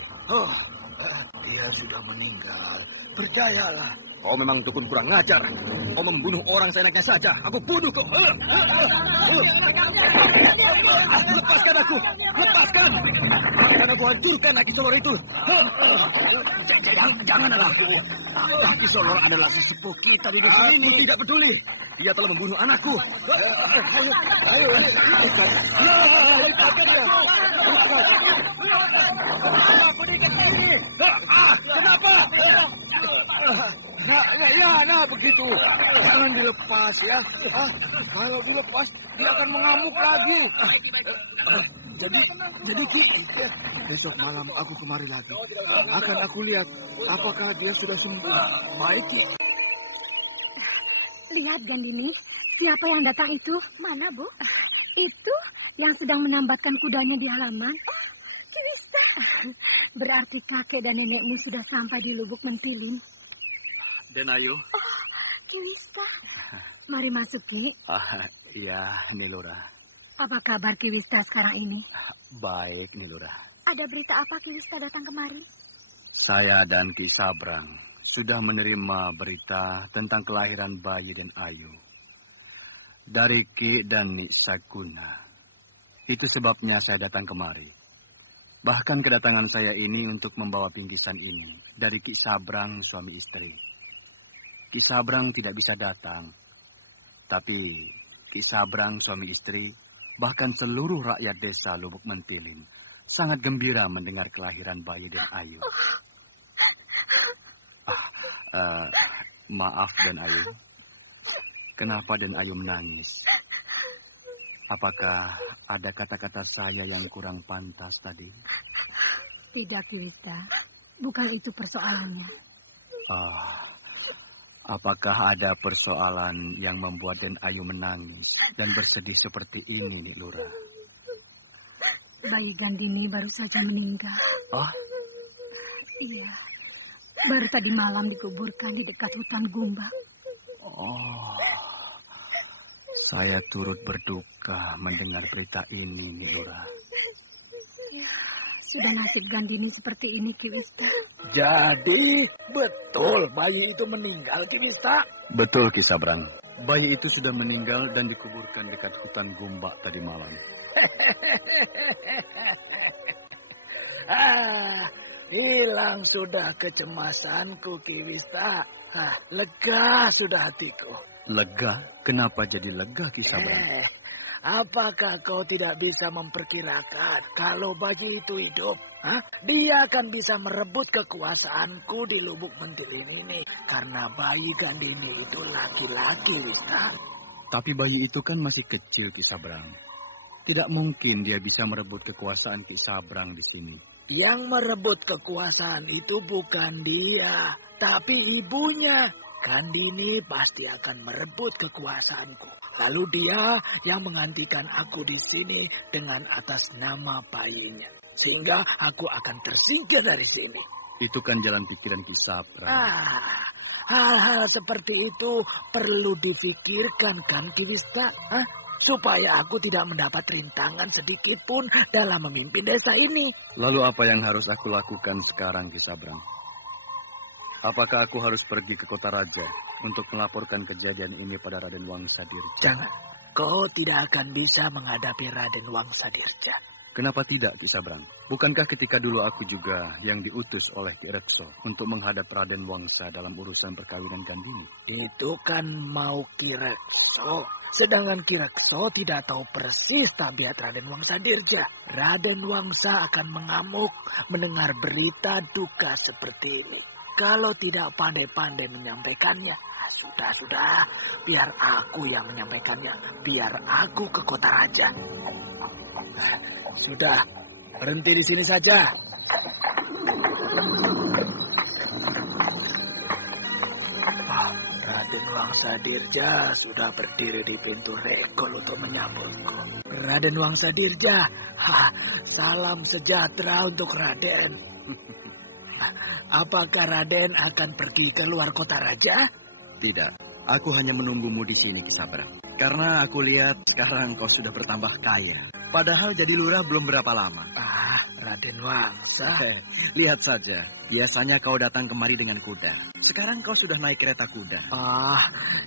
Dia sudah meninggal, percayalah. Kau memang dukun kurang ngajar. Kau membunuh orang seenaknya saja. Aku bunuh kau. Lepaskan aku. Lepaskan. Akan aku hancurkan Aki Solor itu. Janganlah aku. Aki Solor adalah sesepuh kita di sini. Aku tidak peduli. Dia telah membunuh anakku. Ayo. Lepaskan dia. Aku diikat sini. Kenapa? Nah, begitu. Jangan dilepas ya. Kalau dilepas, dia akan mengamuk lagi. Jadi Ki, besok malam aku kemari lagi. Akan aku lihat apakah dia sudah sembuh. Baik, Ki. Lihat, Gandini, siapa yang datang itu? Mana, Bu? Itu yang sedang menambatkan kudanya di halaman. Kirista. Berarti kakek dan nenekmu sudah sampai di Lubuk Mentilin. Dan Ayu. Kirista. Mari masuk, Ki. Iya, Nilura. Apa kabar Kiwista sekarang ini? Baik, Nilura. Ada berita apa Kiwista datang kemari? Saya dan Ki Sabrang sudah menerima berita tentang kelahiran bayi dan Ayu dari Ki dan Nik Sakuna. Itu sebabnya saya datang kemari. Bahkan kedatangan saya ini untuk membawa bingkisan ini dari Ki Sabrang suami istri. Ki Sabrang tidak bisa datang, tapi Ki Sabrang suami istri, bahkan seluruh rakyat desa Lubuk Mentilin sangat gembira mendengar kelahiran bayi dan Ayu. Maaf Dan Ayu, kenapa Dan Ayu menangis? Apakah ada kata-kata saya yang kurang pantas tadi? Tidak, Kiwista. Bukan itu persoalannya. Apakah ada persoalan yang membuat Dan Ayu menangis dan bersedih seperti ini, Nik Lura? Bayi Gandini baru saja meninggal. Oh? Iya. Baru tadi malam dikuburkan di dekat hutan Gumbak. Oh. Saya turut berduka mendengar berita ini, Nik Lura. Sudah nasib Gandini seperti ini, Kiwista. Jadi, betul bayi itu meninggal, Kiwista? Betul, Ki Sabrang. Bayi itu sudah meninggal dan dikuburkan dekat hutan Gumbak tadi malam. Hilang sudah kecemasanku, Kiwista. Lega sudah hatiku. Lega? Kenapa jadi lega, Ki Sabrang? Apakah kau tidak bisa memperkirakan kalau bayi itu hidup? Dia akan bisa merebut kekuasaanku di Lubuk Mentilin ini. Karena bayi Gandini itu laki-laki, Wista. Tapi bayi itu kan masih kecil, Ki Sabrang. Tidak mungkin dia bisa merebut kekuasaan Ki Sabrang di sini. Yang merebut kekuasaan itu bukan dia, tapi ibunya. Gandini pasti akan merebut kekuasaanku. Lalu dia yang menggantikan aku di sini dengan atas nama bayinya. Sehingga aku akan tersingkir dari sini. Itu kan jalan pikiran Ki Sabrang. Hal-hal seperti itu perlu difikirkan kan, Kiwista? Supaya aku tidak mendapat rintangan sedikit pun dalam memimpin desa ini. Lalu apa yang harus aku lakukan sekarang, Ki Sabrang? Apakah aku harus pergi ke kota raja untuk melaporkan kejadian ini pada Raden Wangsadirja? Jangan. Kau tidak akan bisa menghadapi Raden Wangsadirja. Kenapa tidak, Ki Sabrang? Bukankah ketika dulu aku juga yang diutus oleh Ki Rekso untuk menghadap Raden Wangsa dalam urusan perkawinan Gandini? Itu kan mau Ki Rekso. Sedangkan Ki Rekso tidak tahu persis tabiat Raden Wangsa Dirja. Raden Wangsa akan mengamuk mendengar berita duka seperti ini. Kalau tidak pandai-pandai menyampaikannya, sudah, biar aku yang menyampaikannya. Biar aku ke kota raja. Sudah, berhenti di sini saja. Raden Wangsa Dirja sudah berdiri di pintu regol untuk menyambutku. Raden Wangsa Dirja, salam sejahtera untuk Raden. Apakah Raden akan pergi ke luar kota raja? Tidak, aku hanya menunggumu di sini, Ki Sabrang. Karena aku lihat sekarang kau sudah bertambah kaya. Padahal jadi lurah belum berapa lama. Raden Wangsa. Lihat saja, biasanya kau datang kemari dengan kuda. Sekarang kau sudah naik kereta kuda.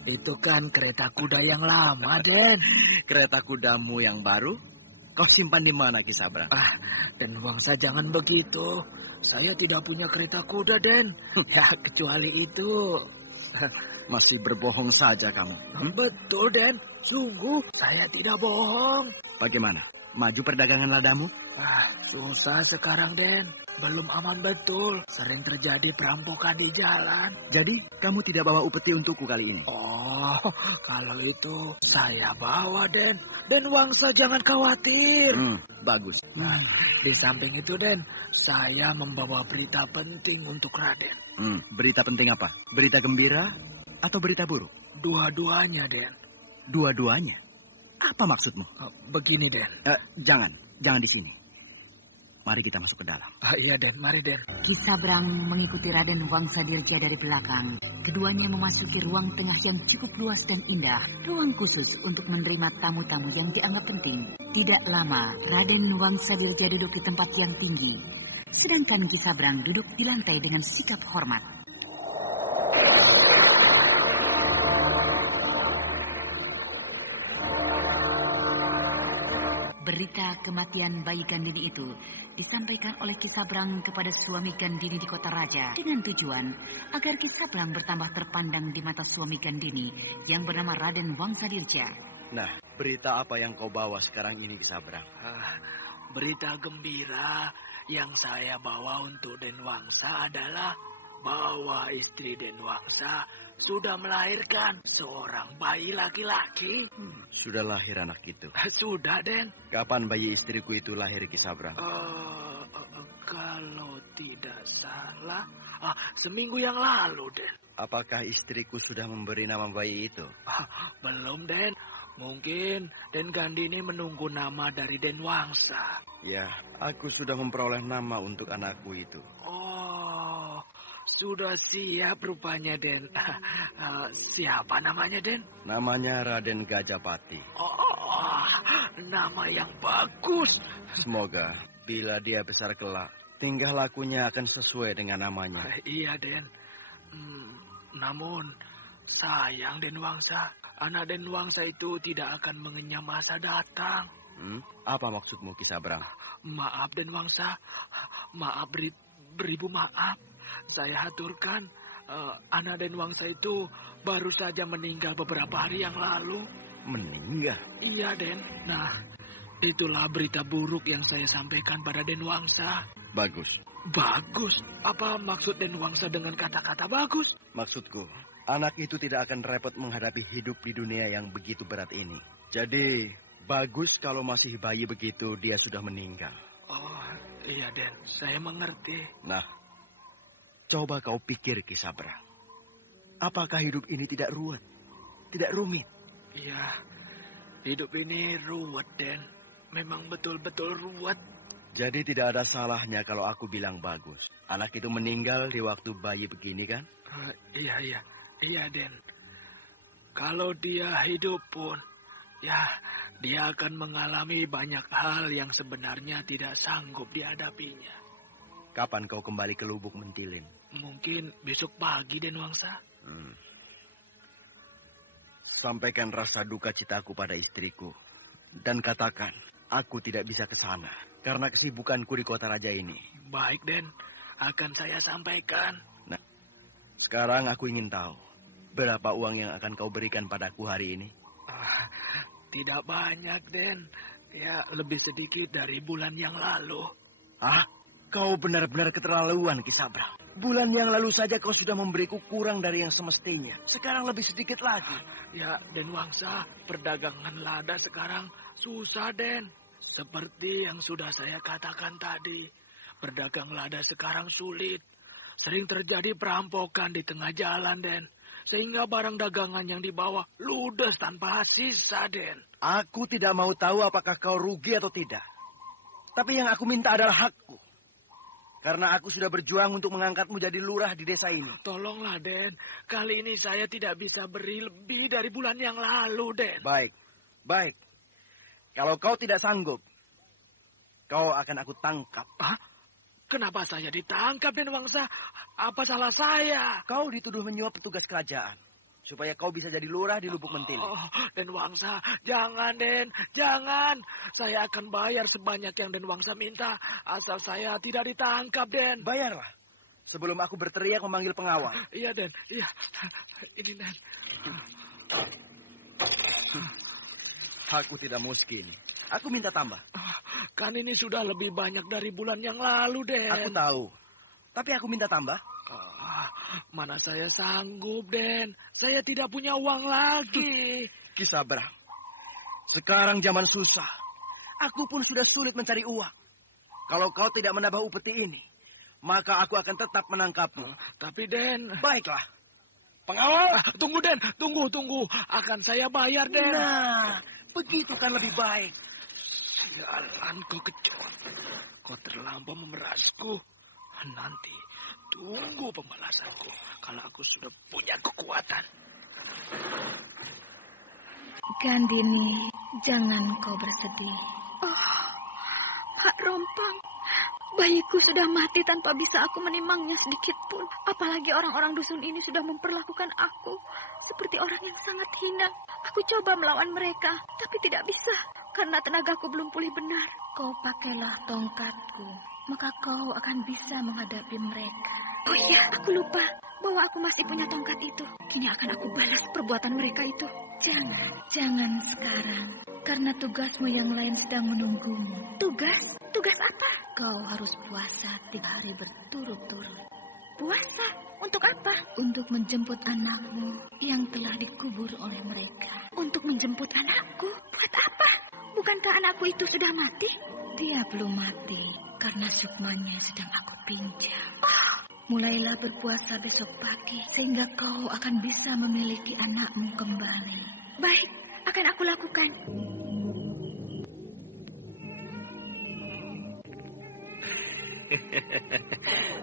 Itu kan kereta kuda yang lama, Den. Kereta kudamu yang baru? Kau simpan di mana, Ki Sabrang? Den Wangsa jangan begitu. Saya tidak punya kereta kuda, Den. Ya, kecuali itu. Masih berbohong saja kamu. Betul, Den. Sungguh, saya tidak bohong. Bagaimana? Maju perdagangan ladamu? Susah sekarang, Den. Belum aman betul. Sering terjadi perampokan di jalan. Jadi, kamu tidak bawa upeti untukku kali ini? Kalau itu saya bawa, Den. Den Wangsa jangan khawatir. Bagus. Di samping itu, Den, saya membawa berita penting untuk Raden. Berita penting apa? Berita gembira atau berita buruk? Dua-duanya, Den. Dua-duanya? Apa maksudmu? Begini, Den. Jangan di sini. Mari kita masuk ke dalam. Iya, Den. Mari, Den. Ki Sabrang mengikuti Raden Wangsa Dirja dari belakang. Keduanya memasuki ruang tengah yang cukup luas dan indah. Ruang khusus untuk menerima tamu-tamu yang dianggap penting. Tidak lama, Raden Wangsa Dirja duduk di tempat yang tinggi. Sedangkan Ki Sabrang duduk di lantai dengan sikap hormat. Berita kematian bayi Gandini itu disampaikan oleh Ki Sabrang kepada suami Gandini di kota raja dengan tujuan agar Ki Sabrang bertambah terpandang di mata suami Gandini yang bernama Raden Wangsa Dirja. Nah, berita apa yang kau bawa sekarang ini, Ki Sabrang? Berita gembira yang saya bawa untuk Den Wangsa adalah bahwa istri Den Wangsa sudah melahirkan seorang bayi laki-laki. Sudah lahir anak itu? Sudah, Den. Kapan bayi istriku itu lahir, Ki Sabrang? Kalau tidak salah, seminggu yang lalu, Den. Apakah istriku sudah memberi nama bayi itu? Belum, Den. Mungkin Den Gandini menunggu nama dari Den Wangsa. Ya, aku sudah memperoleh nama untuk anakku itu. Sudah siap rupanya, Den. Siapa namanya, Den? Namanya Raden Gajapati. Nama yang bagus. Semoga bila dia besar kelak, tingkah lakunya akan sesuai dengan namanya. Iya, Den. Namun, sayang Den Wangsa. Anak Den Wangsa itu tidak akan mengenyam masa datang. Apa maksudmu, Ki Sabrang? Maaf, Den Wangsa. Maaf, beribu maaf. Saya haturkan, anak Den Wangsa itu baru saja meninggal beberapa hari yang lalu. Meninggal? Iya, Den. Nah, itulah berita buruk yang saya sampaikan pada Den Wangsa. Bagus. Bagus? Apa maksud Den Wangsa dengan kata-kata bagus? Maksudku, anak itu tidak akan repot menghadapi hidup di dunia yang begitu berat ini. Jadi, bagus kalau masih bayi begitu dia sudah meninggal. Iya, Den. Saya mengerti. Nah, coba kau pikir, Ki Sabrang. Apakah hidup ini tidak ruwet? Tidak rumit? Iya, hidup ini ruwet, Den. Memang betul-betul ruwet. Jadi tidak ada salahnya kalau aku bilang bagus. Anak itu meninggal di waktu bayi begini, kan? Iya, Den. Kalau dia hidup pun, ya, dia akan mengalami banyak hal yang sebenarnya tidak sanggup dihadapinya. Kapan kau kembali ke Lubuk Mentilin? Mungkin besok pagi, Den Wangsa. Sampaikan rasa duka citaku pada istriku. Dan katakan, Aku tidak bisa ke sana karena kesibukanku di kota raja ini. Baik, Den. Akan saya sampaikan. Nah, sekarang aku ingin tahu berapa uang yang akan kau berikan padaku hari ini. Tidak banyak, Den. Ya, lebih sedikit dari bulan yang lalu. Hah? Kau benar-benar keterlaluan, Ki Sabrang. Bulan yang lalu saja kau sudah memberiku kurang dari yang semestinya. Sekarang lebih sedikit lagi. Ya, Den Wangsa, perdagangan lada sekarang susah, Den. Seperti yang sudah saya katakan tadi, berdagang lada sekarang sulit. Sering terjadi perampokan di tengah jalan, Den. Sehingga barang dagangan yang dibawa ludes tanpa sisa, Den. Aku tidak mau tahu apakah kau rugi atau tidak. Tapi yang aku minta adalah hakku. Karena aku sudah berjuang untuk mengangkatmu jadi lurah di desa ini. Tolonglah, Den. Kali ini saya tidak bisa beri lebih dari bulan yang lalu, Den. Baik, baik. Kalau kau tidak sanggup, kau akan aku tangkap. Hah? Kenapa saya ditangkap, Den Wangsa? Apa salah saya? Kau dituduh menyuap petugas kerajaan. Supaya kau bisa jadi lurah di Lubuk Mentili. Den Wangsa, jangan, Den. Jangan. Saya akan bayar sebanyak yang Den Wangsa minta. Asal saya tidak ditangkap, Den. Bayarlah. Sebelum aku berteriak memanggil pengawal. Iya, Den. Iya. Ini, Den. Aku tidak miskin. Aku minta tambah. Kan ini sudah lebih banyak dari bulan yang lalu, Den. Aku tahu. Tapi aku minta tambah. Mana saya sanggup, Den. Saya tidak punya uang lagi. Ki Sabrang. Sekarang zaman susah. Aku pun sudah sulit mencari uang. Kalau kau tidak menambah upeti ini, maka aku akan tetap menangkapmu. Tapi, Den... Baiklah. Pengawal! Tunggu, Den. Tunggu. Akan saya bayar, Den. Nah, begitu kan lebih baik. Sialan kau kecoa. Kau terlampau memerasku. Nanti tunggu pembalasanku kalau aku sudah punya kekuatan. Gandini, jangan kau bersedih. Pak Rompang, bayiku sudah mati tanpa bisa aku menimangnya sedikit pun. Apalagi orang-orang dusun ini sudah memperlakukan aku seperti orang yang sangat hina. Aku coba melawan mereka, tapi tidak bisa karena tenagaku belum pulih benar. Kau pakailah tongkatku, maka kau akan bisa menghadapi mereka. Oh iya, aku lupa bahwa aku masih punya tongkat itu. Kini akan aku balas perbuatan mereka itu. Jangan sekarang, karena tugasmu yang lain sedang menunggumu. Tugas? Tugas apa? Kau harus puasa 3 hari berturut-turut. Puasa? Untuk apa? Untuk menjemput anakmu yang telah dikubur oleh mereka. Untuk menjemput anakku? Buat apa? Bukankah anakku itu sudah mati? Dia belum mati, karena sukmanya sedang aku pinjam. Mulailah berpuasa besok pagi, sehingga kau akan bisa memiliki anakmu kembali. Baik, akan aku lakukan.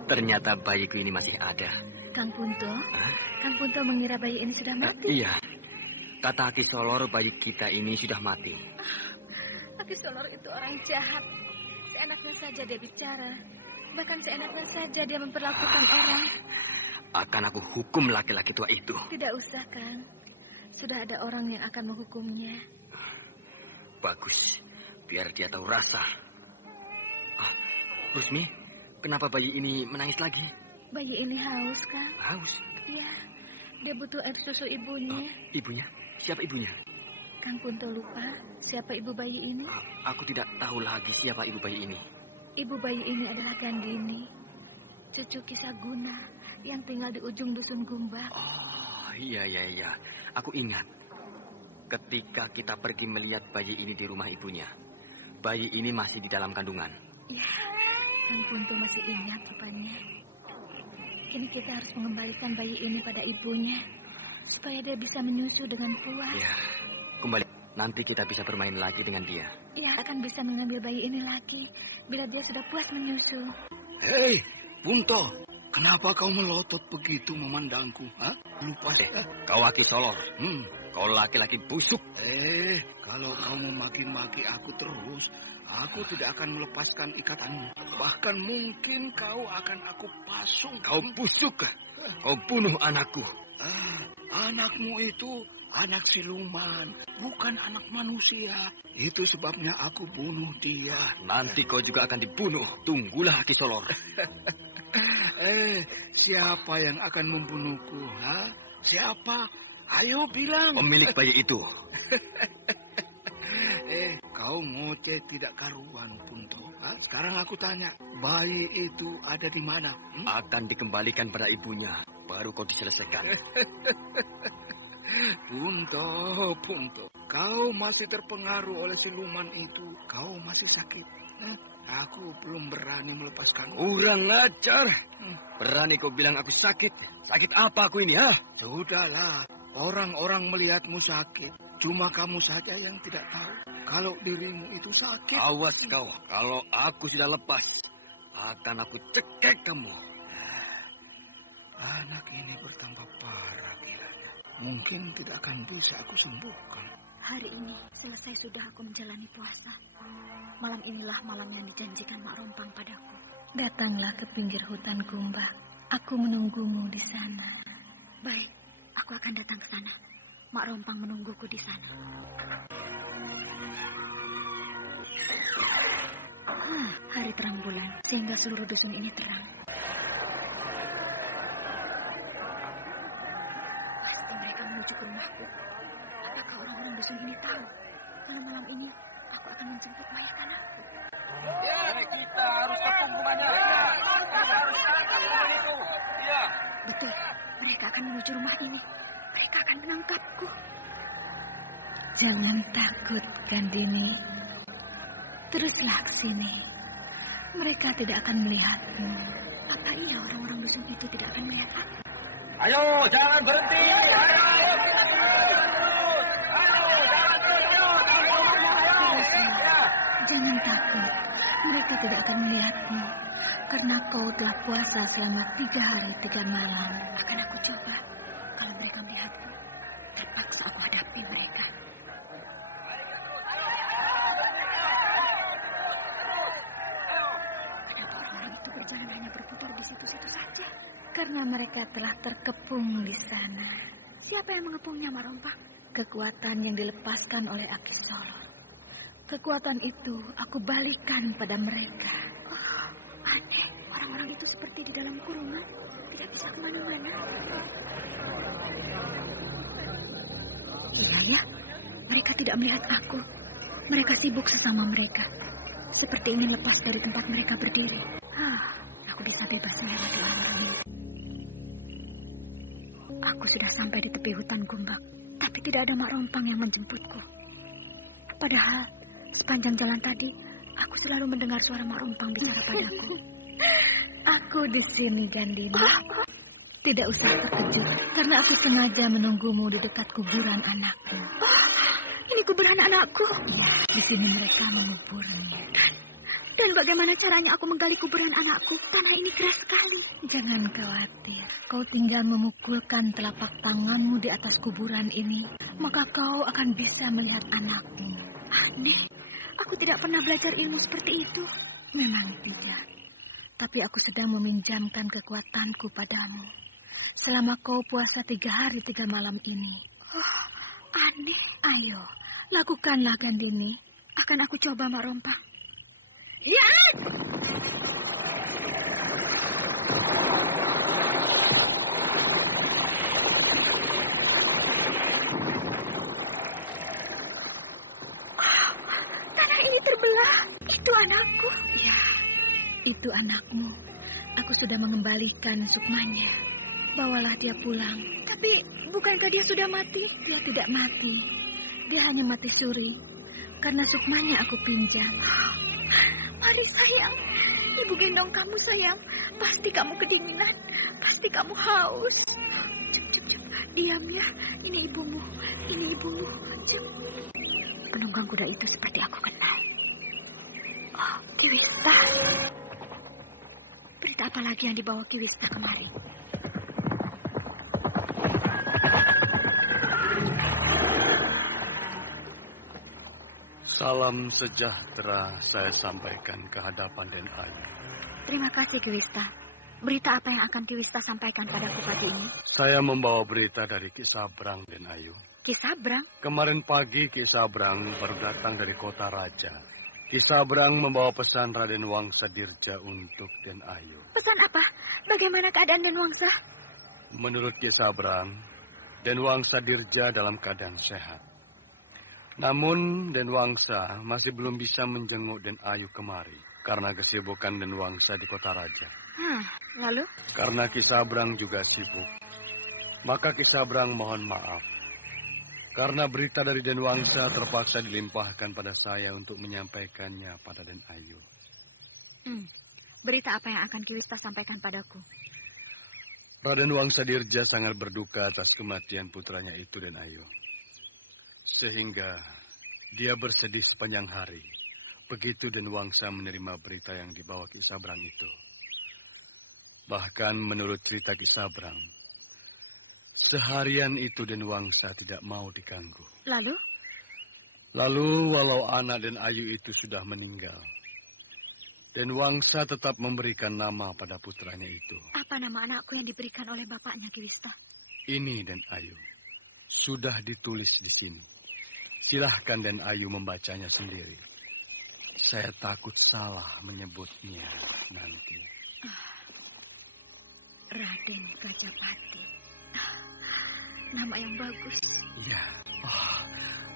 Ternyata bayiku ini masih ada. Kang Punto? Kang Punto mengira bayi ini sudah mati? Iya. Kata Ki Solor, bayi kita ini sudah mati. Ki Solor itu orang jahat. Seenaknya saja dia bicara. Bahkan seenaknya saja dia memperlakukan orang. Akan aku hukum laki-laki tua itu. Tidak usah, Kang. Sudah ada orang yang akan menghukumnya. Bagus. Biar dia tahu rasa. Rusmi, kenapa bayi ini menangis lagi? Bayi ini haus, Kang. Haus? Iya. Dia butuh air susu ibunya. Ibunya? Siapa ibunya? Kang Punto lupa siapa ibu bayi ini? Aku tidak tahu lagi siapa ibu bayi ini. Ibu bayi ini adalah Gandini, cucu Kisaguna yang tinggal di ujung dusun Gumbak. Oh, iya. Aku ingat. Ketika kita pergi melihat bayi ini di rumah ibunya. Bayi ini masih di dalam kandungan. Ya, Kang Punto masih ingat rupanya. Kini kita harus mengembalikan bayi ini pada ibunya, supaya dia bisa menyusu dengan puas. Ya, kembali. Nanti kita bisa bermain lagi dengan dia. Ya, akan bisa mengambil bayi ini lagi bila dia sudah puas menyusu. Hei, Punto, kenapa kau melotot begitu memandangku? Lupa deh. Kau Ki Solor. Kau laki-laki busuk. Kalau kau memaki-maki aku terus, aku tidak akan melepaskan ikatanmu. Bahkan mungkin kau akan aku pasung. Kau busuk. Kau bunuh anakku. Anakmu itu anak siluman, bukan anak manusia. Itu sebabnya aku bunuh dia. Nanti kau juga akan dibunuh. Tunggulah, Ki Solor. Siapa yang akan membunuhku? Ha? Siapa? Ayo bilang. Pemilik bayi itu. Kau ngoceh tidak karuan, Punto. Sekarang aku tanya, bayi itu ada di mana? Akan dikembalikan pada ibunya, baru kau diselesaikan. Punto, kau masih terpengaruh oleh siluman itu. Kau masih sakit. Aku belum berani melepaskanmu. Kurang ajar. Berani kau bilang aku sakit? Sakit apa aku ini, ha? Sudahlah, orang-orang melihatmu sakit. Cuma kamu saja yang tidak tahu kalau dirimu itu sakit. Awas kau, kalau aku sudah lepas, akan aku cekek kamu. Anak ini bertambah parah, kiranya. Mungkin tidak akan bisa aku sembuhkan. Hari ini selesai sudah aku menjalani puasa. Malam inilah malam yang dijanjikan Mak Rompang padaku. Datanglah ke pinggir hutan Kumbak. Aku menunggumu di sana. Baik, aku akan datang ke sana. Mak Rompang menungguku di sana. Hari terang bulan, sehingga seluruh dusun ini terang. Pasti mereka menuju ke rumahku. Apakah orang-orang dusun ini tahu kalau malam ini aku akan menjemput mayat anakku? Ya, kita harus ketemu rumahnya. Kita harus tangkap orang itu. Ya. Betul, mereka akan menuju rumah ini. Mereka akan menangkapku. Jangan takut, Gandini. Teruslah ke sini. Mereka tidak akan melihatmu. Apa iya orang-orang dusun itu tidak akan melihat aku? Ayo, jangan berhenti. Jangan takut. Mereka tidak akan melihatmu. Karena kau telah puasa selama 3 hari 3 malam. Akan aku coba. Kalau mereka melihatku, terpaksa aku hadapi mereka. Kenapa orang itu berjalan hanya berputar di situ-situ saja? Karena mereka telah terkepung di sana. Siapa yang mengepungnya, Mak Rompang? Kekuatan yang dilepaskan oleh Aki Solor. Kekuatan itu aku balikan pada mereka. Oh, aneh. Orang-orang itu seperti di dalam kurungan. Tidak bisa kemana-mana. Iya ya, mereka tidak melihat aku. Mereka sibuk sesama mereka. Seperti ingin lepas dari tempat mereka berdiri. Aku bisa bebas melewati orang-orang ini. Aku sudah sampai di tepi hutan Kumbak. Tapi tidak ada Mak Rompang yang menjemputku. Padahal sepanjang jalan tadi, aku selalu mendengar suara Mak Rompang bicara padaku. Aku di sini, Gandini. Tidak usah terkejut, karena aku sengaja menunggumu di dekat kuburan anakku. Ini kuburan anakku. Ya, di sini mereka menguburnya. Dan bagaimana caranya aku menggali kuburan anakku? Tanah ini keras sekali. Jangan khawatir. Kau tinggal memukulkan telapak tanganmu di atas kuburan ini, maka kau akan bisa melihat anakmu. Aneh, aku tidak pernah belajar ilmu seperti itu. Memang tidak. Tapi aku sedang meminjamkan kekuatanku padamu. Selama kau puasa 3 hari 3 malam ini. Oh, aneh. Ayo, lakukanlah, Gandini. Akan aku coba, Mak Rompang. Ya! Tanah ini terbelah. Itu anakku. Ya, itu anakmu. Aku sudah mengembalikan sukmanya. Bawalah dia pulang. Tapi bukankah dia sudah mati? Dia tidak mati. Dia hanya mati suri. Karena sukmanya aku pinjam. Mari sayang, ibu gendong kamu sayang. Pasti kamu kedinginan, pasti kamu haus. Cep. Diam ya, ini ibumu. Cep. Penunggang kuda itu seperti aku kenal. Oh, Ki Wista. Berita apa lagi yang dibawa Ki Wista kemari? Salam sejahtera saya sampaikan ke hadapan Den Ayu. Terima kasih, Ki Wista. Berita apa yang akan Ki Wista sampaikan padaku pagi ini? Saya membawa berita dari Ki Sabrang, Den Ayu. Ki Sabrang? Kemarin pagi Ki Sabrang baru datang dari kota raja. Ki Sabrang membawa pesan Raden Wangsa Dirja untuk Den Ayu. Pesan apa? Bagaimana keadaan Den Wangsa? Menurut Ki Sabrang, Den Wangsa Dirja dalam keadaan sehat. Namun Den Wangsa masih belum bisa menjenguk Den Ayu kemari karena kesibukan Den Wangsa di kota raja. Lalu? Karena Ki Sabrang juga sibuk, maka Ki Sabrang mohon maaf. Karena berita dari Den Wangsa terpaksa dilimpahkan pada saya untuk menyampaikannya pada Den Ayu. Berita apa yang akan Ki Wista sampaikan padaku? Raden Wangsa Dirja sangat berduka atas kematian putranya itu, Den Ayu. Sehingga dia bersedih sepanjang hari. Begitu Den Wangsa menerima berita yang dibawa Ki Sabrang itu. Bahkan menurut cerita Ki Sabrang, seharian itu Den Wangsa tidak mau diganggu. Lalu? Lalu walau anak Den Ayu itu sudah meninggal, Den Wangsa tetap memberikan nama pada putranya itu. Apa nama anakku yang diberikan oleh bapaknya, Ki Wista? Ini Den Ayu. Sudah ditulis di sini. Silahkan Den Ayu membacanya sendiri. Saya takut salah menyebutnya nanti. Raden Gajapati. Nama yang bagus. Iya.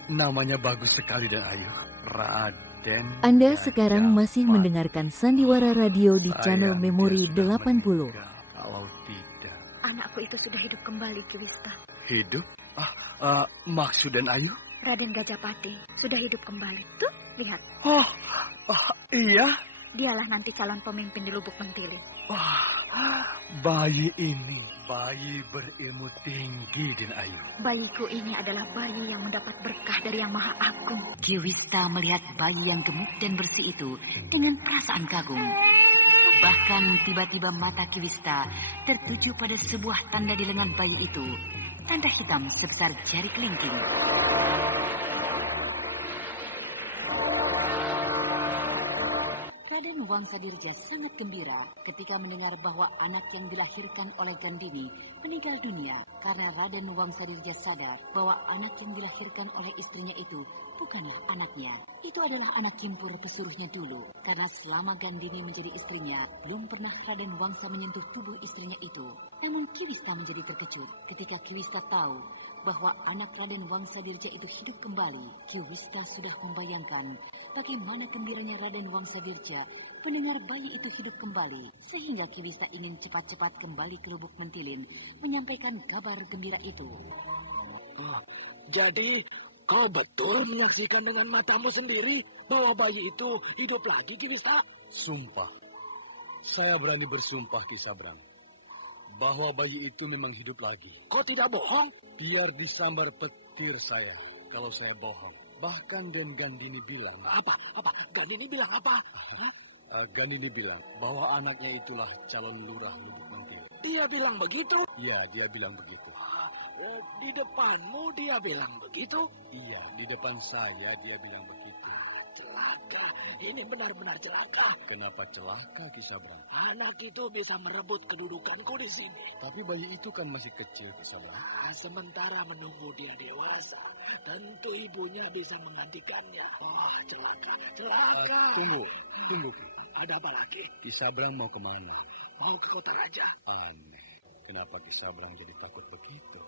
Namanya bagus sekali, Den Ayu. Raden. Anda sekarang masih mendengarkan Sandiwara Radio di channel Memori 80. Kalau tidak. Anakku itu sudah hidup kembali, Ki Wista. Hidup? Maksud Den Ayu? Raden Gajapati sudah hidup kembali. Tuh, lihat. Iya. Dialah nanti calon pemimpin di Lubuk Mentilin. Bayi ini, bayi berilmu tinggi, Den Ayu. Bayiku ini adalah bayi yang mendapat berkah dari Yang Maha Agung. Ki Wista melihat bayi yang gemuk dan bersih itu dengan perasaan kagum. Bahkan tiba-tiba mata Ki Wista tertuju pada sebuah tanda di lengan bayi itu. Tanda hitam sebesar jari kelingking. Raden Wangsa Dirja sangat gembira ketika mendengar bahwa anak yang dilahirkan oleh Gandini meninggal dunia karena Raden Wangsa Dirja sadar bahwa anak yang dilahirkan oleh istrinya itu bukanlah anaknya. Itu adalah anak kimpur pesuruhnya dulu karena selama Gandini menjadi istrinya belum pernah Raden Wangsa menyentuh tubuh istrinya itu. Namun Ki Wista menjadi terkejut ketika Ki Wista tahu bahwa anak Raden Wangsa Dirja itu hidup kembali. Ki Wista sudah membayangkan bagaimana gembiranya Raden Wangsa Dirja mendengar bayi itu hidup kembali, sehingga Ki Wista ingin cepat-cepat kembali ke Lubuk Mentilin menyampaikan kabar gembira itu. Jadi kau betul menyaksikan dengan matamu sendiri bahwa bayi itu hidup lagi, Ki Wista? Sumpah. Saya berani bersumpah, Ki Sabrang, bahwa bayi itu memang hidup lagi. Kau tidak bohong? Biar disambar petir saya kalau saya bohong. Bahkan Den Gandini bilang... Apa? Gandini bilang apa? Gandini bilang bahwa anaknya itulah calon lurah Lubuk Mentilin. Dia bilang begitu? Iya, dia bilang begitu. Di depanmu dia bilang begitu? Iya, di depan saya dia bilang begitu. Celaka, ini benar-benar celaka. Kenapa celaka, Ki Sabrang? Anak itu bisa merebut kedudukanku di sini. Tapi bayi itu kan masih kecil, Ki Sabrang. Sementara menunggu dia dewasa, tentu ibunya bisa menggantikannya. Celaka. Tunggu. Ada apa lagi? Ki Sabrang mau kemana? Mau ke kota raja. Aneh, kenapa Ki Sabrang jadi takut begitu?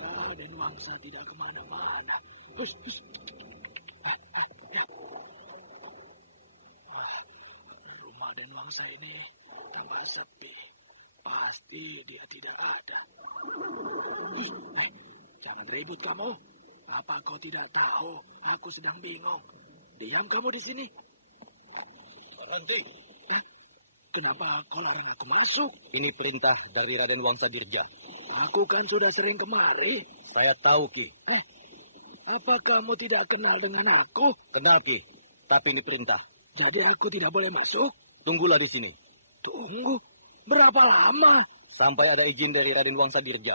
Raden Wangsa tidak kemana-mana. Rumah Den Wangsa ini tambah sepi. Pasti dia tidak ada. Jangan ribut kamu. Apa kau tidak tahu? Aku sedang bingung. Diam kamu di sini. Berhenti. Kenapa kau larang aku masuk? Ini perintah dari Raden Wangsa Dirja. Aku kan sudah sering kemari. Saya tahu, Ki. Apa kamu tidak kenal dengan aku? Kenal, Ki. Tapi ini perintah. Jadi aku tidak boleh masuk? Tunggulah di sini. Tunggu? Berapa lama? Sampai ada izin dari Raden Wangsa Dirja.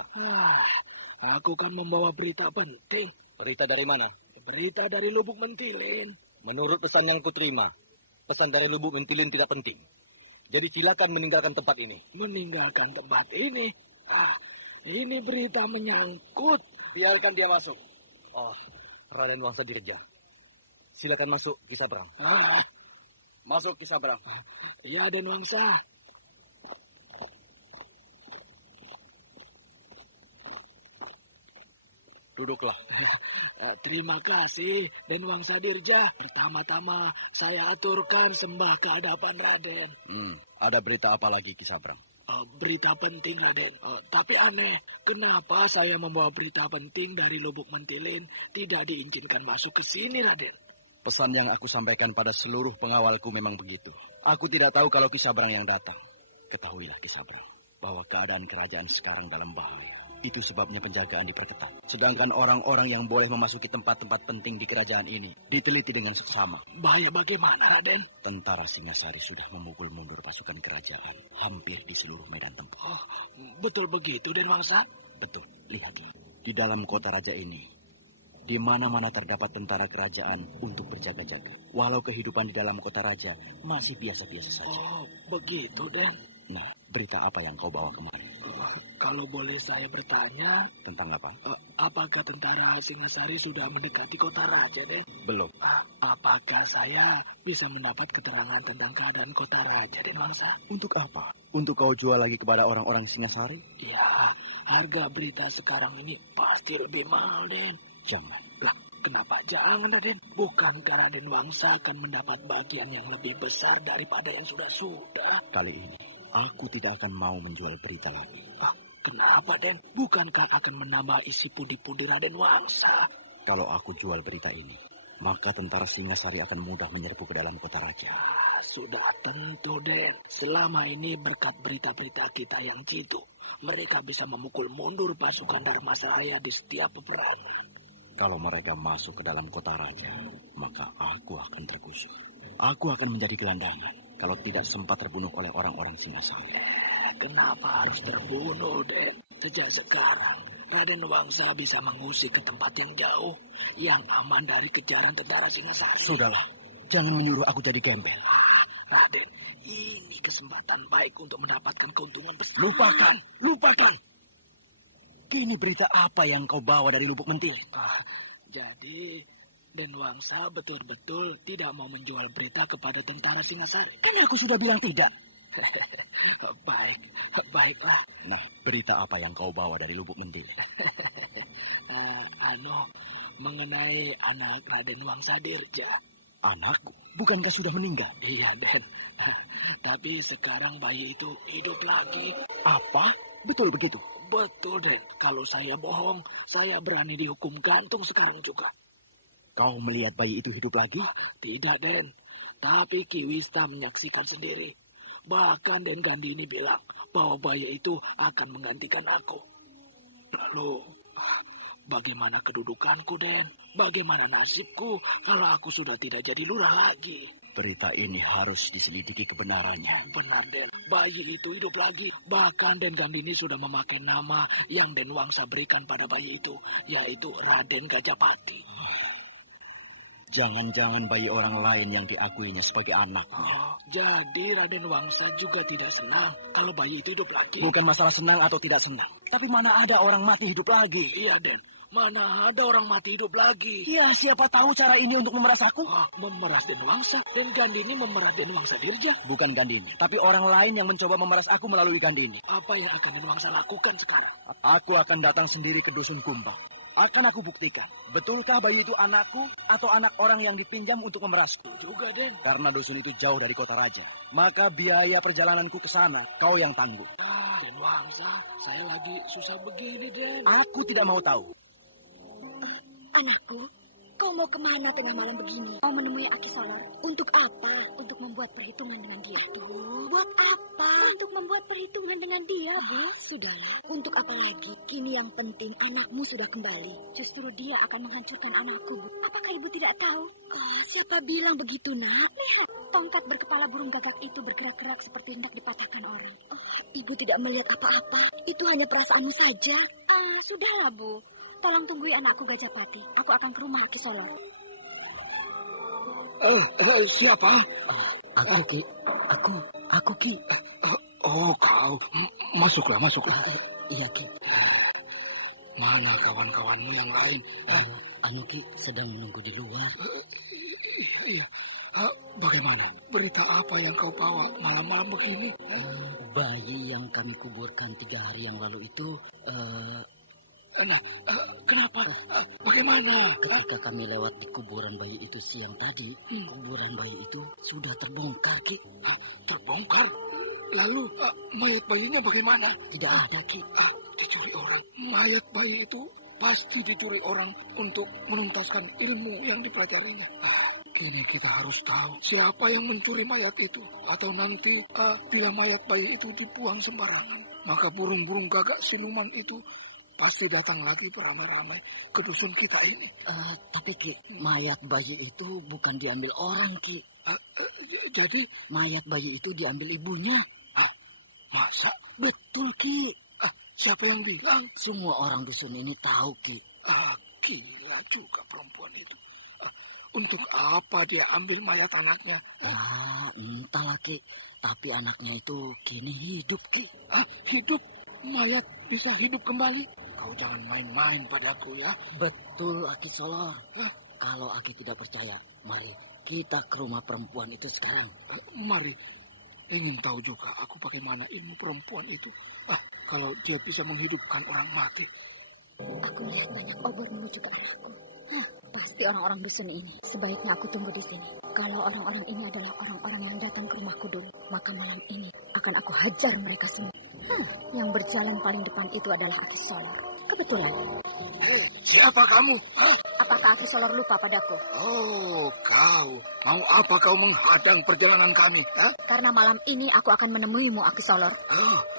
Aku kan membawa berita penting. Berita dari mana? Berita dari Lubuk Mentilin. Menurut pesan yang kuterima, Pesan dari Lubuk Mentilin tidak penting. Jadi silakan meninggalkan tempat ini. Meninggalkan tempat ini? Ini berita menyangkut. Biarkan dia masuk. Oh, Raden Wangsa Dirja. Silakan masuk, Ki Sabrang. Masuk, Ki Sabrang. Iya, Den Wangsa. Duduklah. Terima kasih, Den Wangsa Dirja. Pertama-tama saya aturkan sembah ke hadapan Raden. Ada berita apa lagi, Ki Sabrang? Berita penting, Raden. Tapi aneh, kenapa saya membawa berita penting dari Lubuk Mentilin tidak diizinkan masuk ke sini, Raden? Pesan yang aku sampaikan pada seluruh pengawalku memang begitu. Aku tidak tahu kalau Ki Sabrang yang datang. Ketahuilah, Ki Sabrang, bahwa keadaan kerajaan sekarang dalam bahaya. Itu sebabnya penjagaan diperketat. Sedangkan orang-orang yang boleh memasuki tempat-tempat penting di kerajaan ini diteliti dengan seksama. Bahaya bagaimana, Raden? Tentara Singasari sudah memukul mundur pasukan kerajaan hampir di seluruh medan tempur. Betul begitu, Den Wangsa? Betul. Lihatlah. Di dalam kota raja ini, di mana-mana terdapat tentara kerajaan untuk berjaga-jaga. Walau kehidupan di dalam kota raja masih biasa-biasa saja. Oh, begitu, Den. Nah, berita apa yang kau bawa kemari? Kalau boleh saya bertanya... Tentang apa? Apakah tentara Singasari sudah mendekati kota raja, Den? Belum. Apakah saya bisa mendapat keterangan tentang keadaan kota raja, Den Wangsa? Untuk apa? Untuk kau jual lagi kepada orang-orang Singasari? Ya, harga berita sekarang ini pasti lebih mahal, Den. Jangan. Lah, kenapa jangan, Raden? Bukankah Raden Wangsa akan mendapat bagian yang lebih besar daripada yang sudah-sudah? Kali ini, aku tidak akan mau menjual berita lagi. Kenapa, Den? Bukankah akan menambah isi pundi-pundi Raden Wangsa? Kalau aku jual berita ini, maka tentara Singasari akan mudah menyerbu ke dalam kota raja. Sudah tentu, Den. Selama ini berkat berita-berita kita yang jitu, mereka bisa memukul mundur pasukan Dharmasaraya di setiap peperangan. Kalau mereka masuk ke dalam kota raja, maka aku akan tergusur. Aku akan menjadi gelandangan kalau tidak sempat terbunuh oleh orang-orang Singasari. Kenapa harus terbunuh, Den? Sejak sekarang, Raden Wangsa bisa mengusir ke tempat yang jauh, yang aman dari kejaran tentara Singasari. Sudahlah, jangan menyuruh aku jadi gembel. Raden, ini kesempatan baik untuk mendapatkan keuntungan besar. Lupakan. Kini berita apa yang kau bawa dari Lubuk Mentilin? Jadi, Den Wangsa betul-betul tidak mau menjual berita kepada tentara Singasari. Kan aku sudah bilang tidak. Baiklah. Nah, berita apa yang kau bawa dari Lubuk Mentilin? Mengenai anak Raden Wangsa Dirja. Anakku? Bukankah sudah meninggal? Iya, Den. Tapi sekarang bayi itu hidup lagi. Apa? Betul begitu? Betul, Den. Kalau saya bohong, saya berani dihukum gantung sekarang juga. Kau melihat bayi itu hidup lagi? Tidak, Den. Tapi Ki Wista menyaksikan sendiri. Bahkan Den Gandini bilang bahwa bayi itu akan menggantikan aku. Lalu, bagaimana kedudukanku, Den? Bagaimana nasibku kalau aku sudah tidak jadi lurah lagi? Berita ini harus diselidiki kebenarannya. Benar, Den. Bayi itu hidup lagi. Bahkan Den Gandini sudah memakai nama yang Den Wangsa berikan pada bayi itu, yaitu Raden Gajapati. Jangan-jangan bayi orang lain yang diakuinya sebagai anaknya. Jadi Raden Wangsa juga tidak senang kalau bayi itu hidup lagi. Bukan masalah senang atau tidak senang. Tapi mana ada orang mati hidup lagi? Iya, Den. Mana ada orang mati hidup lagi? Ya, siapa tahu cara ini untuk memeras aku? Memeras Den Wangsa? Den Gandini memeras Den Wangsa Dirja? Bukan Gandini, tapi orang lain yang mencoba memeras aku melalui Gandini. Apa yang akan Den Wangsa lakukan sekarang? Aku akan datang sendiri ke Dusun Kumbang. Akan aku buktikan, betulkah bayi itu anakku atau anak orang yang dipinjam untuk memerasku? Juga, Den. Karena dusun itu jauh dari kota raja, maka biaya perjalananku ke sana kau yang tanggung. Den Wangsa, saya lagi susah begini, Den. Aku tidak mau tahu. Anakku, kau mau kemana tengah malam begini? Mau menemui Aki Salor? Untuk apa? Untuk membuat perhitungan dengan dia. Buat apa? Untuk membuat perhitungan dengan dia, Bu. Sudahlah. Untuk apa lagi? Kini yang penting anakmu sudah kembali. Justru dia akan menghancurkan anakku, Bu. Apakah Ibu tidak tahu? Siapa bilang begitu, Nak? Lihat, tongkat berkepala burung gagak itu bergerak-gerak seperti hendak dipatahkan orang. Ibu tidak melihat apa-apa. Itu hanya perasaanmu saja. Sudahlah, Bu. Tolong tunggui anakku Gajapati. Aku akan ke rumah Aki Solor. Siapa? Aku, Ki. Aku, Ki. Oh, kau. Masuklah. Iya, Ki. Mana kawan-kawanmu yang lain? Ki sedang menunggu di luar. Iya. Bagaimana? Berita apa yang kau bawa malam-malam begini? Bayi yang kami kuburkan 3 hari yang lalu itu... Kenapa? Bagaimana? Ketika kami lewat di kuburan bayi itu siang tadi, kuburan bayi itu sudah terbongkar, Ki. Terbongkar? Lalu mayat bayinya bagaimana? Tidak ada, Ki. Dicuri orang. Mayat bayi itu pasti dicuri orang untuk menuntaskan ilmu yang dipelajarinya. Kini kita harus tahu siapa yang mencuri mayat itu. Atau nanti bila mayat bayi itu dibuang sembarangan, maka burung-burung gagak siluman itu pasti datang lagi beramai-ramai ke dusun kita ini. Tapi Ki, mayat bayi itu bukan diambil orang, Ki. Jadi? Mayat bayi itu diambil ibunya. Masa? Betul, Ki. Siapa yang bilang? Semua orang dusun ini tahu, Ki. Gila juga perempuan itu. Untuk apa dia ambil mayat anaknya? Entahlah, Ki. Tapi anaknya itu kini hidup, Ki. Hidup? Mayat bisa hidup kembali? Kau jangan main-main padaku, ya. Betul, Aki Solor. Kalau Aki tidak percaya, mari kita ke rumah perempuan itu sekarang. Mari. Ingin tahu juga aku bagaimana ilmu perempuan itu. Kalau dia bisa menghidupkan orang mati. Aku lihat banyak obor menuju ke arahku. Pasti orang-orang dusun ini. Sebaiknya aku tunggu di sini. Kalau orang-orang ini adalah orang-orang yang datang ke rumahku dulu, maka malam ini akan aku hajar mereka semua. Yang berjalan paling depan itu adalah Aki Solor. Kebetulan. Siapa kamu? Apakah Aki Solor lupa padaku? Oh, kau. Mau apa kau menghadang perjalanan kami? Karena malam ini aku akan menemuimu, Aki Solor.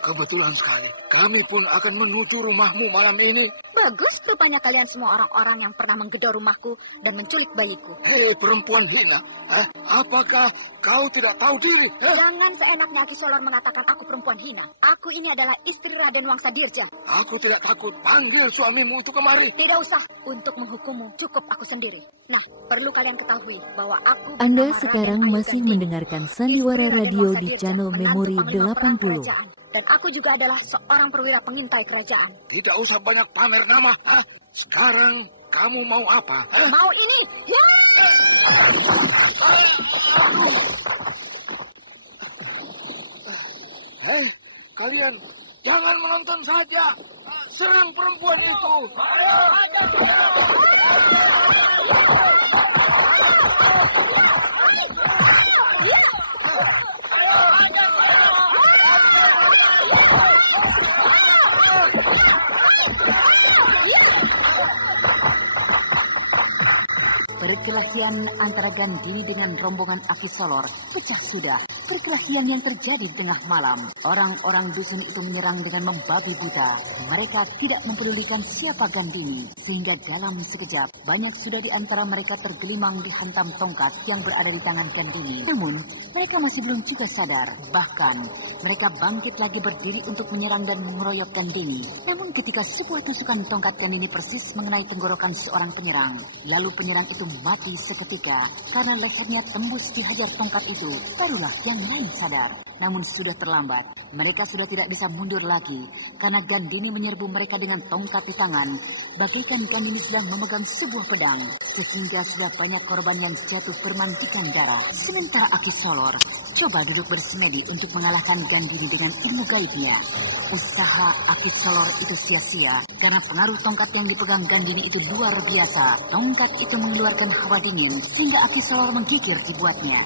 Kebetulan sekali. Kami pun akan menuju rumahmu malam ini. Bagus, rupanya kalian semua orang-orang yang pernah menggedor rumahku dan menculik bayiku. Hei, perempuan hina. Apakah kau tidak tahu diri? Jangan seenaknya Aki Solor mengatakan aku perempuan hina. Aku ini adalah istri Raden Wangsadirja. Aku tidak takut. Panggil suamimu itu kemari. Tidak usah. Untuk menghukummu, cukup aku sendiri. Nah, perlu kalian ketahui bahwa aku... Anda sekarang masih mendengarkan Sandiwara Radio di channel Memori 80. Dan aku juga adalah seorang perwira pengintai kerajaan. Tidak usah banyak pamer nama. Sekarang kamu mau apa? Mau ini. Ya! Hei, kalian jangan menonton saja. Serang perempuan itu. Perkelahian antara Gandini dengan rombongan Aki Solor pecah sudah. Perkelahian yang terjadi di tengah malam. Orang-orang dusun itu menyerang dengan membabi buta. Mereka tidak mempedulikan siapa Gandini. Sehingga dalam sekejap, banyak sudah di antara mereka tergelimang dihantam tongkat yang berada di tangan Gandini. Namun, mereka masih belum juga sadar. Bahkan, mereka bangkit lagi berdiri untuk menyerang dan mengeroyok Gandini. Namun ketika sebuah tusukan tongkat Gandini persis mengenai tenggorokan seorang penyerang, lalu penyerang itu mati seketika karena lehernya tembus dihajar tongkat itu. Barulah yang lain sadar. Namun sudah terlambat. Mereka sudah tidak bisa mundur lagi karena Gandini menyerbu mereka dengan tongkat di tangan. Bagaikan Gandini sedang memegang sebuah pedang, sehingga sudah banyak korban yang jatuh bermantikan darah. Sementara Aki Solor coba duduk bersemedi untuk mengalahkan Gandini dengan ilmu gaibnya. Usaha Aki Solor itu sia-sia karena pengaruh tongkat yang dipegang Gandini itu luar biasa. Tongkat itu mengeluarkan hawa dingin sehingga Aki Solor menggigir dibuatnya.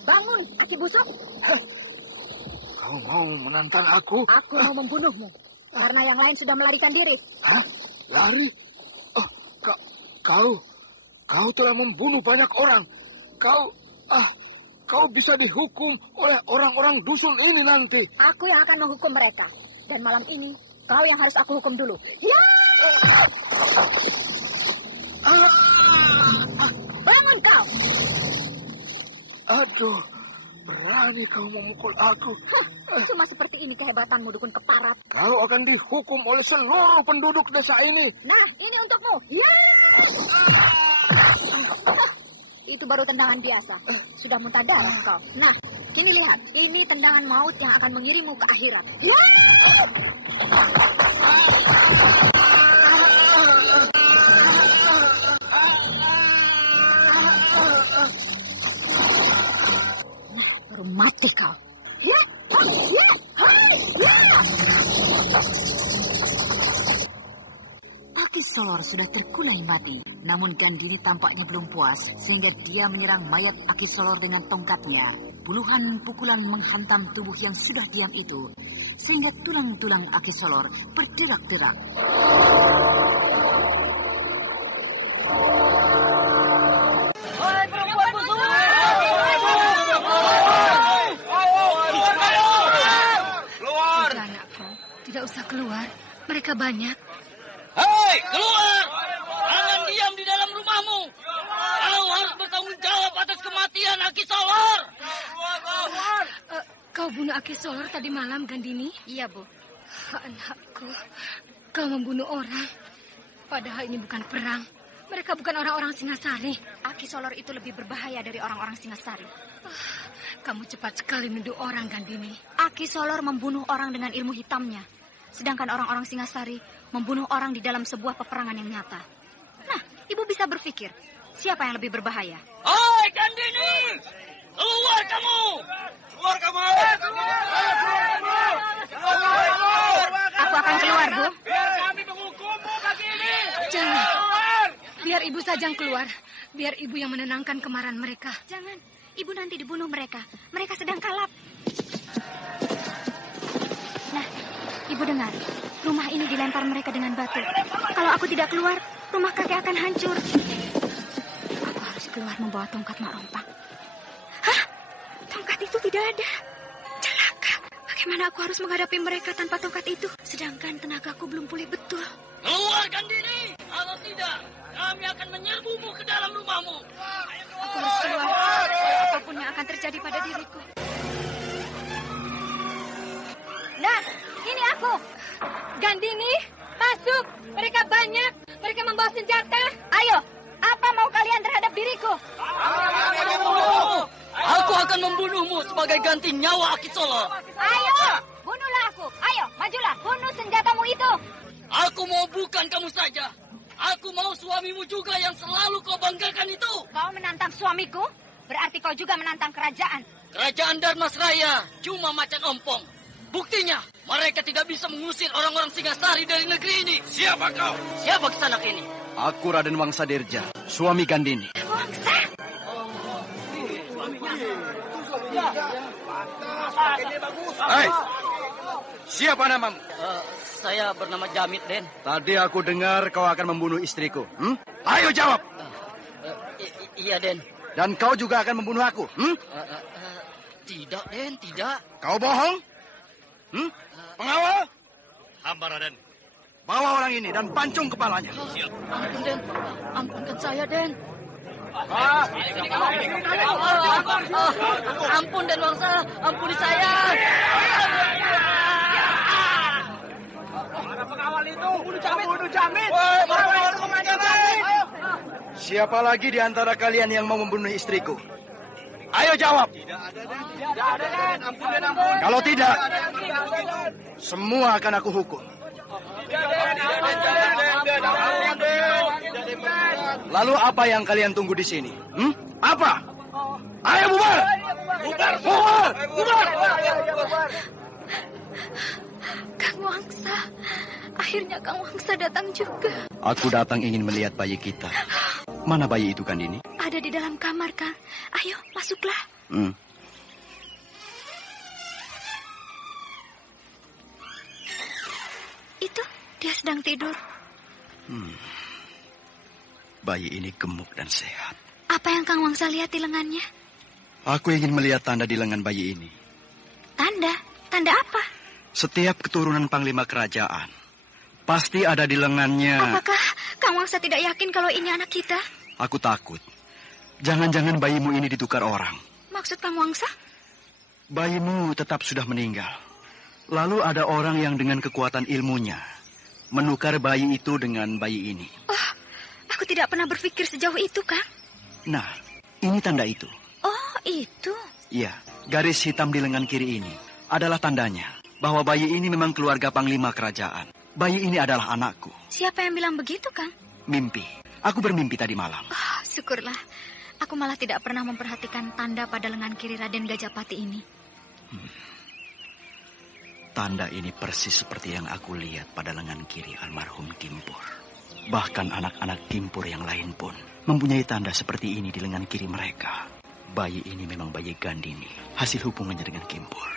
Bangun, Aki Busuk. Kau mau menantang aku? Aku mau membunuhmu. Karena yang lain sudah melarikan diri. Lari? Oh, kau telah membunuh banyak orang. Kau bisa dihukum oleh orang-orang dusun ini nanti. Aku yang akan menghukum mereka. Dan malam ini, kau yang harus aku hukum dulu. Ya! Bangun kau! Aduh, berani berani kau memukul aku. Cuma seperti ini kehebatanmu, dukun keparat. Kau akan dihukum oleh seluruh penduduk desa ini. Nah, ini untukmu. Ya! Itu baru tendangan biasa. Sudah muntah darah kau. Nah, kini lihat. Ini tendangan maut yang akan mengirimmu ke akhirat. Ya! Nah, baru mati kau. Ya! Ya! Ya! Aki Solor sudah terkulai mati. Namun Gandini tampaknya belum puas, sehingga dia menyerang mayat Aki Solor dengan tongkatnya. Puluhan pukulan menghantam tubuh yang sudah diam itu, sehingga tulang-tulang Aki Solor berderak-derak. Keluar! Anakku, tidak usah keluar. Mereka banyak. Hei, keluar! Jangan diam di dalam rumahmu. Kau harus bertanggung jawab atas kematian Aki Solor. Kau bunuh Aki Solor tadi malam, Gandini? Iya, Bu. Anakku, kau membunuh orang. Padahal ini bukan perang. Mereka bukan orang-orang Singasari. Aki Solor itu lebih berbahaya dari orang-orang Singasari. Kamu cepat sekali menuduh orang, Gandini. Aki Solor membunuh orang dengan ilmu hitamnya. Sedangkan orang-orang Singasari membunuh orang di dalam sebuah peperangan yang nyata. Nah, Ibu bisa berpikir, siapa yang lebih berbahaya? Hei, Gandini! Keluar kamu! Keluar kamu! Aku akan keluar, Bu. Biar kami menghukummu pagi ini. Jangan. Biar Ibu saja yang keluar. Biar Ibu yang menenangkan kemarahan mereka. Jangan. Ibu nanti dibunuh mereka. Mereka sedang kalap. Nah, Ibu dengar. Rumah ini dilempar mereka dengan batu. Kalau aku tidak keluar, rumah kakek akan hancur. Aku harus keluar membawa tongkat Mak Rompang. Hah? Tongkat itu tidak ada. Celaka. Bagaimana aku harus menghadapi mereka tanpa tongkat itu? Sedangkan tenagaku belum pulih betul. Keluar, Gandini! Kalau tidak, kami akan menyerbumu ke dalam rumahmu. Aku harus keluar. Apapun yang akan terjadi pada diriku. Nah, ini aku. Gandini, masuk. Mereka banyak. Mereka membawa senjata. Ayo, apa mau kalian terhadap diriku? Aku akan membunuhmu sebagai ganti nyawa Aki Solor. Ayo, bunuhlah aku. Ayo, majulah. Bunuh senjatamu itu. Aku mau bukan kamu saja. Aku mau suamimu juga yang selalu kau banggakan itu. Kau menantang suamiku, berarti kau juga menantang kerajaan. Kerajaan Darmasraya cuma macan ompong. Buktinya, mereka tidak bisa mengusir orang-orang Singasari dari negeri ini. Siapa kau? Siapa kesanak ini? Aku Raden Wangsa Dirja, suami Gandini. Wangsa? Hai, siapa namamu? Saya bernama Jamit, Den. Tadi aku dengar kau akan membunuh istriku. Ayo jawab. Iya, Den. Dan kau juga akan membunuh aku. Tidak, Den, tidak. Kau bohong? Pengawal? Hamba, Raden. Bawa orang ini dan pancung kepalanya. Siap. Ampun, Den. Ampunkan saya, Den. Ampun, Den Wangsa. Ampuni saya. Para pengawal itu bunuh Jamit. Siapa lagi di antara kalian yang mau membunuh istriku? Ayo jawab. Tidak ada, Den. Ampun, Den, ampun. Kalau tidak, semua akan aku hukum. Lalu apa yang kalian tunggu di sini? Apa? Ayo bubar! Bubar! Kang Wangsa. Akhirnya Kang Wangsa datang juga. Aku datang ingin melihat bayi kita. Mana bayi itu, Gandini? Ada di dalam kamar, Kang. Ayo, masuklah. Itu, dia sedang tidur. Bayi ini gemuk dan sehat. Apa yang Kang Wangsa lihat di lengannya? Aku ingin melihat tanda di lengan bayi ini. Tanda? Tanda apa? Setiap keturunan panglima kerajaan pasti ada di lengannya. Apakah Kang Wangsa tidak yakin kalau ini anak kita? Aku takut. Jangan-jangan bayimu ini ditukar orang. Maksud Kang Wangsa? Bayimu tetap sudah meninggal. Lalu ada orang yang dengan kekuatan ilmunya menukar bayi itu dengan bayi ini. Oh, aku tidak pernah berpikir sejauh itu, Kang. Nah, ini tanda itu. Oh, itu? Iya, garis hitam di lengan kiri ini adalah tandanya bahwa bayi ini memang keluarga panglima kerajaan. Bayi ini adalah anakku. Siapa yang bilang begitu, Kang? Mimpi. Aku bermimpi tadi malam. Oh, syukurlah. Aku malah tidak pernah memperhatikan tanda pada lengan kiri Raden Gajapati ini. Tanda ini persis seperti yang aku lihat pada lengan kiri almarhum Kimpur. Bahkan anak-anak Kimpur yang lain pun mempunyai tanda seperti ini di lengan kiri mereka. Bayi ini memang bayi Gandini, hasil hubungannya dengan Kimpur.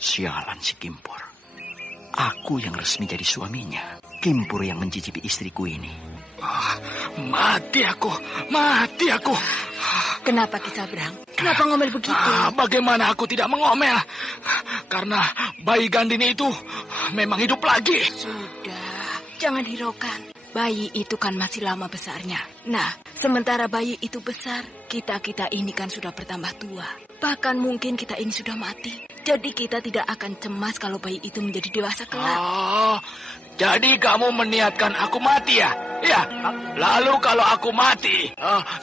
Sialan si Kimpur. Aku yang resmi jadi suaminya. Kimpur yang mencicipi istriku ini. Mati aku. Kenapa Ki Sabrang? Kenapa ngomel begitu? Bagaimana aku tidak mengomel? Karena bayi Gandini itu memang hidup lagi. Sudah, jangan hiraukan. Bayi itu kan masih lama besarnya. Nah, sementara bayi itu besar, kita ini kan sudah bertambah tua. Bahkan mungkin kita ini sudah mati. Jadi kita tidak akan cemas kalau bayi itu menjadi dewasa kelak. Oh, jadi kamu meniatkan aku mati ya? Ya, lalu kalau aku mati,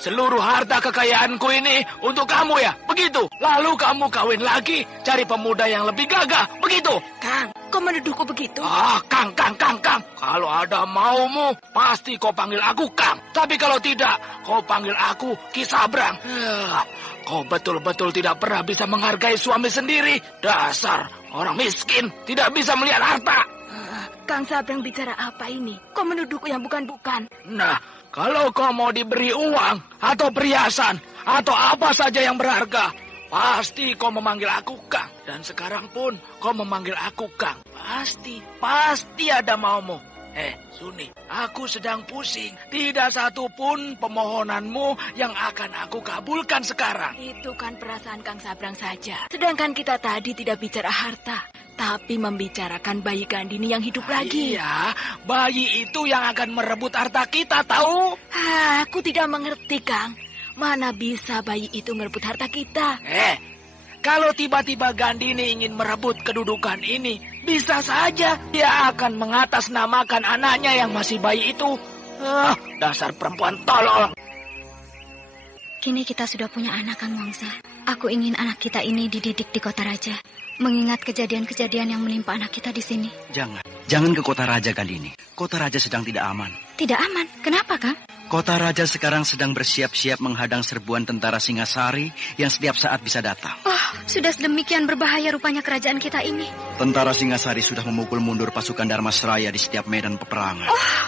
seluruh harta kekayaanku ini untuk kamu ya? Begitu? Lalu kamu kawin lagi, cari pemuda yang lebih gagah, begitu? Kang, kau menuduhku begitu? Kang. Kalau ada maumu, pasti kau panggil aku Kang. Tapi kalau tidak, kau panggil aku Ki Sabrang. Kau betul-betul tidak pernah bisa menghargai suami sendiri. Dasar orang miskin, tidak bisa melihat harta. Kang Sabrang bicara apa ini? Kau menuduhku yang bukan-bukan. Nah, kalau kau mau diberi uang atau perhiasan atau apa saja yang berharga, pasti kau memanggil aku Kang. Dan sekarang pun kau memanggil aku Kang. Pasti ada maumu. Suni, aku sedang pusing. Tidak satu pun pemohonanmu yang akan aku kabulkan sekarang. Itu kan perasaan Kang Sabrang saja. Sedangkan kita tadi tidak bicara harta, tapi membicarakan bayi Gandini yang hidup lagi. Iya, bayi itu yang akan merebut harta kita, tahu? Aku tidak mengerti, Kang. Mana bisa bayi itu merebut harta kita? Kalau tiba-tiba Gandini ingin merebut kedudukan ini, bisa saja dia akan mengatasnamakan anaknya yang masih bayi itu. Dasar perempuan tolol. Kini kita sudah punya anak, Kang Wangsa. Aku ingin anak kita ini dididik di kota raja. Mengingat kejadian-kejadian yang menimpa anak kita di sini. Jangan ke kota raja kali ini. Kota raja sedang tidak aman. Tidak aman? Kenapa, Kang? Kota raja sekarang sedang bersiap-siap menghadang serbuan tentara Singasari yang setiap saat bisa datang. Oh, sudah sedemikian berbahaya rupanya kerajaan kita ini. Tentara Singasari sudah memukul mundur pasukan Dharmasraya di setiap medan peperangan. Oh,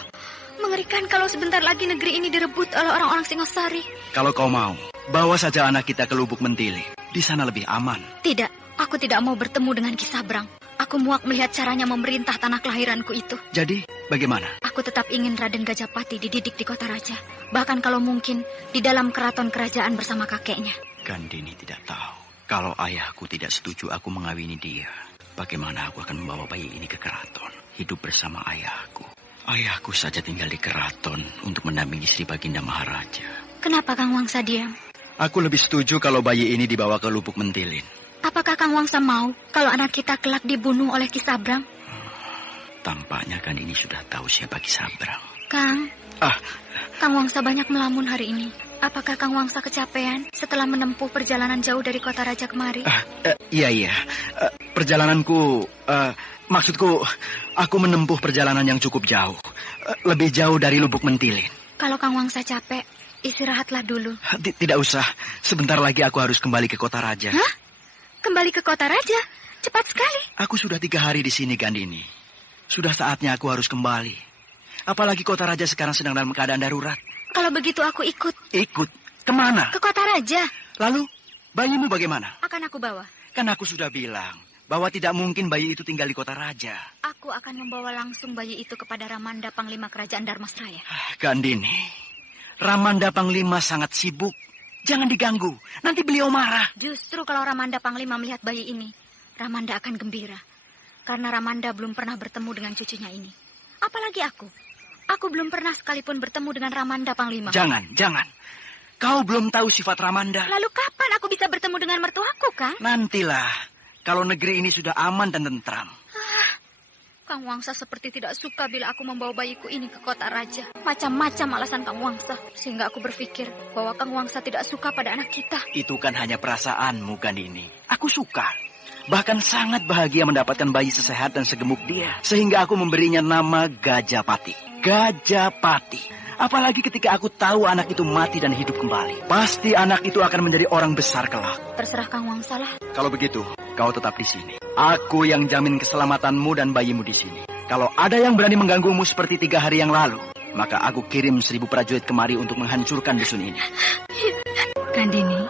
mengerikan kalau sebentar lagi negeri ini direbut oleh orang-orang Singasari. Kalau kau mau, bawa saja anak kita ke Lubuk Mentili. Di sana lebih aman. Tidak, aku tidak mau bertemu dengan Ki Sabrang. Aku muak melihat caranya memerintah tanah kelahiranku itu. Jadi, bagaimana? Aku tetap ingin Raden Gajapati dididik di kota raja. Bahkan kalau mungkin, di dalam keraton kerajaan bersama kakeknya. Gandini tidak tahu. Kalau ayahku tidak setuju aku mengawini dia, bagaimana aku akan membawa bayi ini ke keraton, hidup bersama ayahku. Ayahku saja tinggal di keraton untuk mendampingi Sri Baginda Maharaja. Kenapa Kang Wangsa diam? Aku lebih setuju kalau bayi ini dibawa ke Lubuk Mentilin. Apakah Kang Wangsa mau kalau anak kita kelak dibunuh oleh Ki Sabrang? Tampaknya Gandini sudah tahu siapa Ki Sabrang. Kang, Kang Wangsa banyak melamun hari ini. Apakah Kang Wangsa kecapean setelah menempuh perjalanan jauh dari kota raja kemari? Iya. Perjalananku, maksudku, aku menempuh perjalanan yang cukup jauh. Lebih jauh dari Lubuk Mentilin. Kalau Kang Wangsa capek, istirahatlah dulu. Tidak usah. Sebentar lagi aku harus kembali ke kota raja. Hah? Kembali ke kota raja? Cepat sekali. Aku sudah 3 hari di sini, Gandini. Sudah saatnya aku harus kembali. Apalagi kota raja sekarang sedang dalam keadaan darurat. Kalau begitu aku ikut. Ikut? Kemana? Ke kota raja. Lalu, bayimu bagaimana? Akan aku bawa. Kan aku sudah bilang bahwa tidak mungkin bayi itu tinggal di kota raja. Aku akan membawa langsung bayi itu kepada Ramanda Panglima Kerajaan Dharmasraya. Gandini, Ramanda Panglima sangat sibuk. Jangan diganggu, nanti beliau marah. Justru kalau Ramanda Panglima melihat bayi ini, Ramanda akan gembira. Karena Ramanda belum pernah bertemu dengan cucunya ini. Apalagi aku. Aku belum pernah sekalipun bertemu dengan Ramanda Panglima. Jangan. Kau belum tahu sifat Ramanda. Lalu kapan aku bisa bertemu dengan mertuaku, Kang? Nantilah, kalau negeri ini sudah aman dan tentram. Kang Wangsa seperti tidak suka bila aku membawa bayiku ini ke kota raja. Macam-macam alasan Kang Wangsa, sehingga aku berpikir bahwa Kang Wangsa tidak suka pada anak kita. Itu kan hanya perasaanmu, Gandini. Aku suka. Bahkan sangat bahagia mendapatkan bayi sesehat dan segemuk dia. Sehingga aku memberinya nama Gajapati. Gajapati. Apalagi ketika aku tahu anak itu mati dan hidup kembali. Pasti anak itu akan menjadi orang besar kelak. Terserah Kang Wangsa lah. Kalau begitu, kau tetap di sini. Aku yang jamin keselamatanmu dan bayimu di sini. Kalau ada yang berani mengganggumu seperti 3 hari yang lalu, maka aku kirim 1000 prajurit kemari untuk menghancurkan dusun ini. Gandini,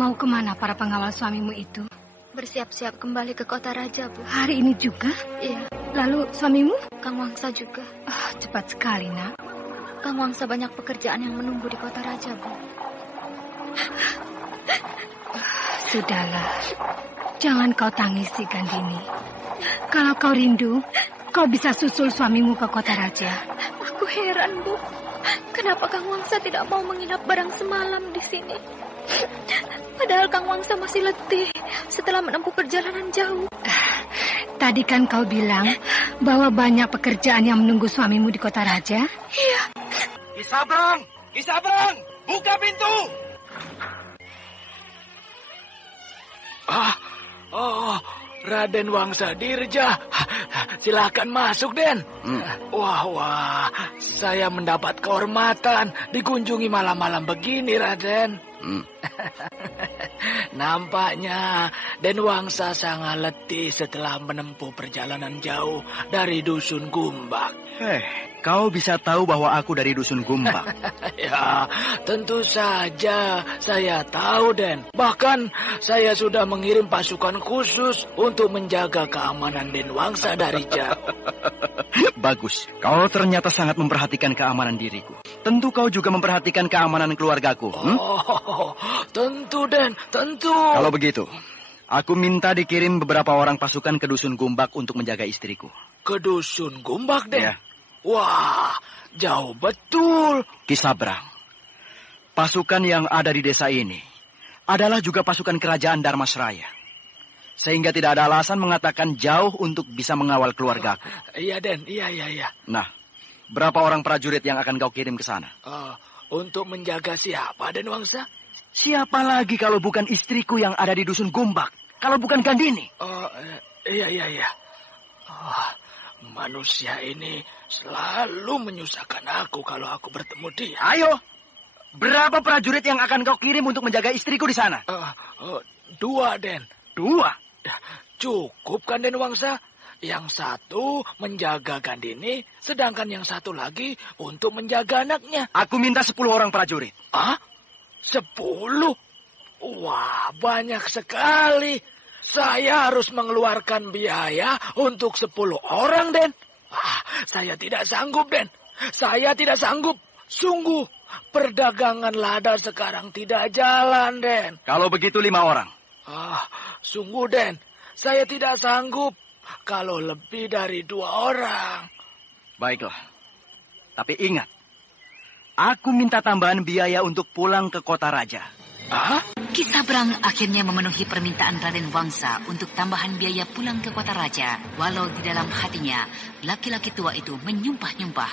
mau kemana para pengawal suamimu itu? Bersiap-siap kembali ke kota raja, Bu. Hari ini juga? Iya. Lalu suamimu? Kang Wangsa juga. Cepat sekali, nak. Kang Wangsa banyak pekerjaan yang menunggu di kota raja, Bu. Sudahlah. Jangan kau tangisi, Gandini. Kalau kau rindu, kau bisa susul suamimu ke kota raja. Aku heran, Bu. Kenapa Kang Wangsa tidak mau menginap barang semalam di sini? Padahal Kang Wangsa masih letih setelah menempuh perjalanan jauh. Tadi kan kau bilang bahwa banyak pekerjaan yang menunggu suamimu di kota raja? Iya. Kisabrang! Kisabrang! Buka pintu! Raden Wangsa Dirja. Silakan masuk, Den. Wah, saya mendapat kehormatan dikunjungi malam-malam begini, Raden. Nampaknya Den Wangsa sangat letih setelah menempuh perjalanan jauh dari dusun Gumbak. Kau bisa tahu bahwa aku dari dusun Gumbak? Ya, tentu saja saya tahu, Den. Bahkan saya sudah mengirim pasukan khusus untuk menjaga keamanan Den Wangsa dari jauh. Bagus, kau ternyata sangat memperhatikan keamanan diriku. Tentu kau juga memperhatikan keamanan keluargaku. Tentu, Den, tentu. Kalau begitu, aku minta dikirim beberapa orang pasukan ke dusun Gumbak untuk menjaga istriku. Ke dusun Gumbak, Den? Ya. Wah, jauh betul. Kisabrang, pasukan yang ada di desa ini adalah juga pasukan kerajaan Dharmasraya. Sehingga tidak ada alasan mengatakan jauh untuk bisa mengawal keluargaku. Iya, Den, iya. Nah, berapa orang prajurit yang akan kau kirim ke sana? Untuk menjaga siapa, Den Wangsa? Siapa lagi kalau bukan istriku yang ada di dusun Gumbak? Kalau bukan Gandini? Iya. Manusia ini selalu menyusahkan aku kalau aku bertemu dia. Ayo, berapa prajurit yang akan kau kirim untuk menjaga istriku di sana? 2, Den. 2? Cukup kan, Den Wangsa? Yang satu menjaga Gandini, sedangkan yang satu lagi untuk menjaga anaknya. Aku minta 10 orang prajurit. 10? Wah, banyak sekali. Saya harus mengeluarkan biaya untuk 10 orang, Den. Saya tidak sanggup, Den. Saya tidak sanggup. Sungguh, perdagangan lada sekarang tidak jalan, Den. Kalau begitu 5 orang. Sungguh, Den. Saya tidak sanggup kalau lebih dari 2 orang. Baiklah. Tapi ingat, aku minta tambahan biaya untuk pulang ke kota raja. Kisabrang akhirnya memenuhi permintaan Raden Wangsa untuk tambahan biaya pulang ke kota raja, walau di dalam hatinya laki-laki tua itu menyumpah-nyumpah.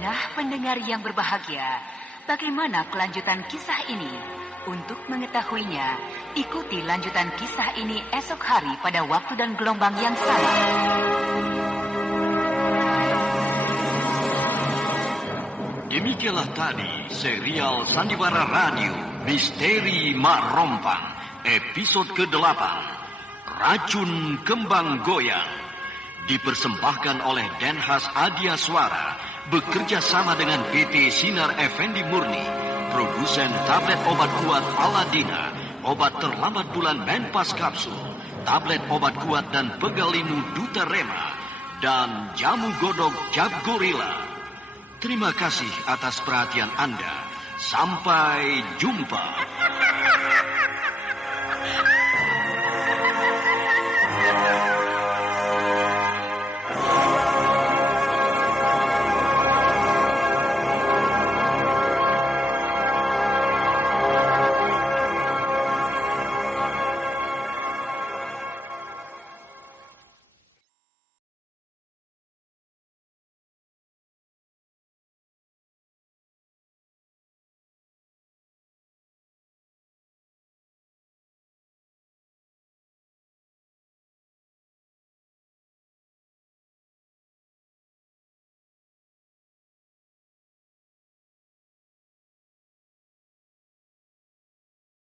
Nah, pendengar yang berbahagia, bagaimana kelanjutan kisah ini? Untuk mengetahuinya, ikuti lanjutan kisah ini esok hari pada waktu dan gelombang yang sama. Demikianlah tadi serial Sandiwara Radio Misteri Mak Rompang episode ke-8 Racun Kembang Goyang dipersembahkan oleh Denhas Adia Suara bekerja sama dengan PT Sinar Effendi Murni, produsen tablet obat kuat Aladina, obat terlambat bulan Menpas Kapsul, tablet obat kuat dan pegalinu Duta Rema, dan jamu godok Cap Gorilla. Terima kasih atas perhatian Anda. Sampai jumpa.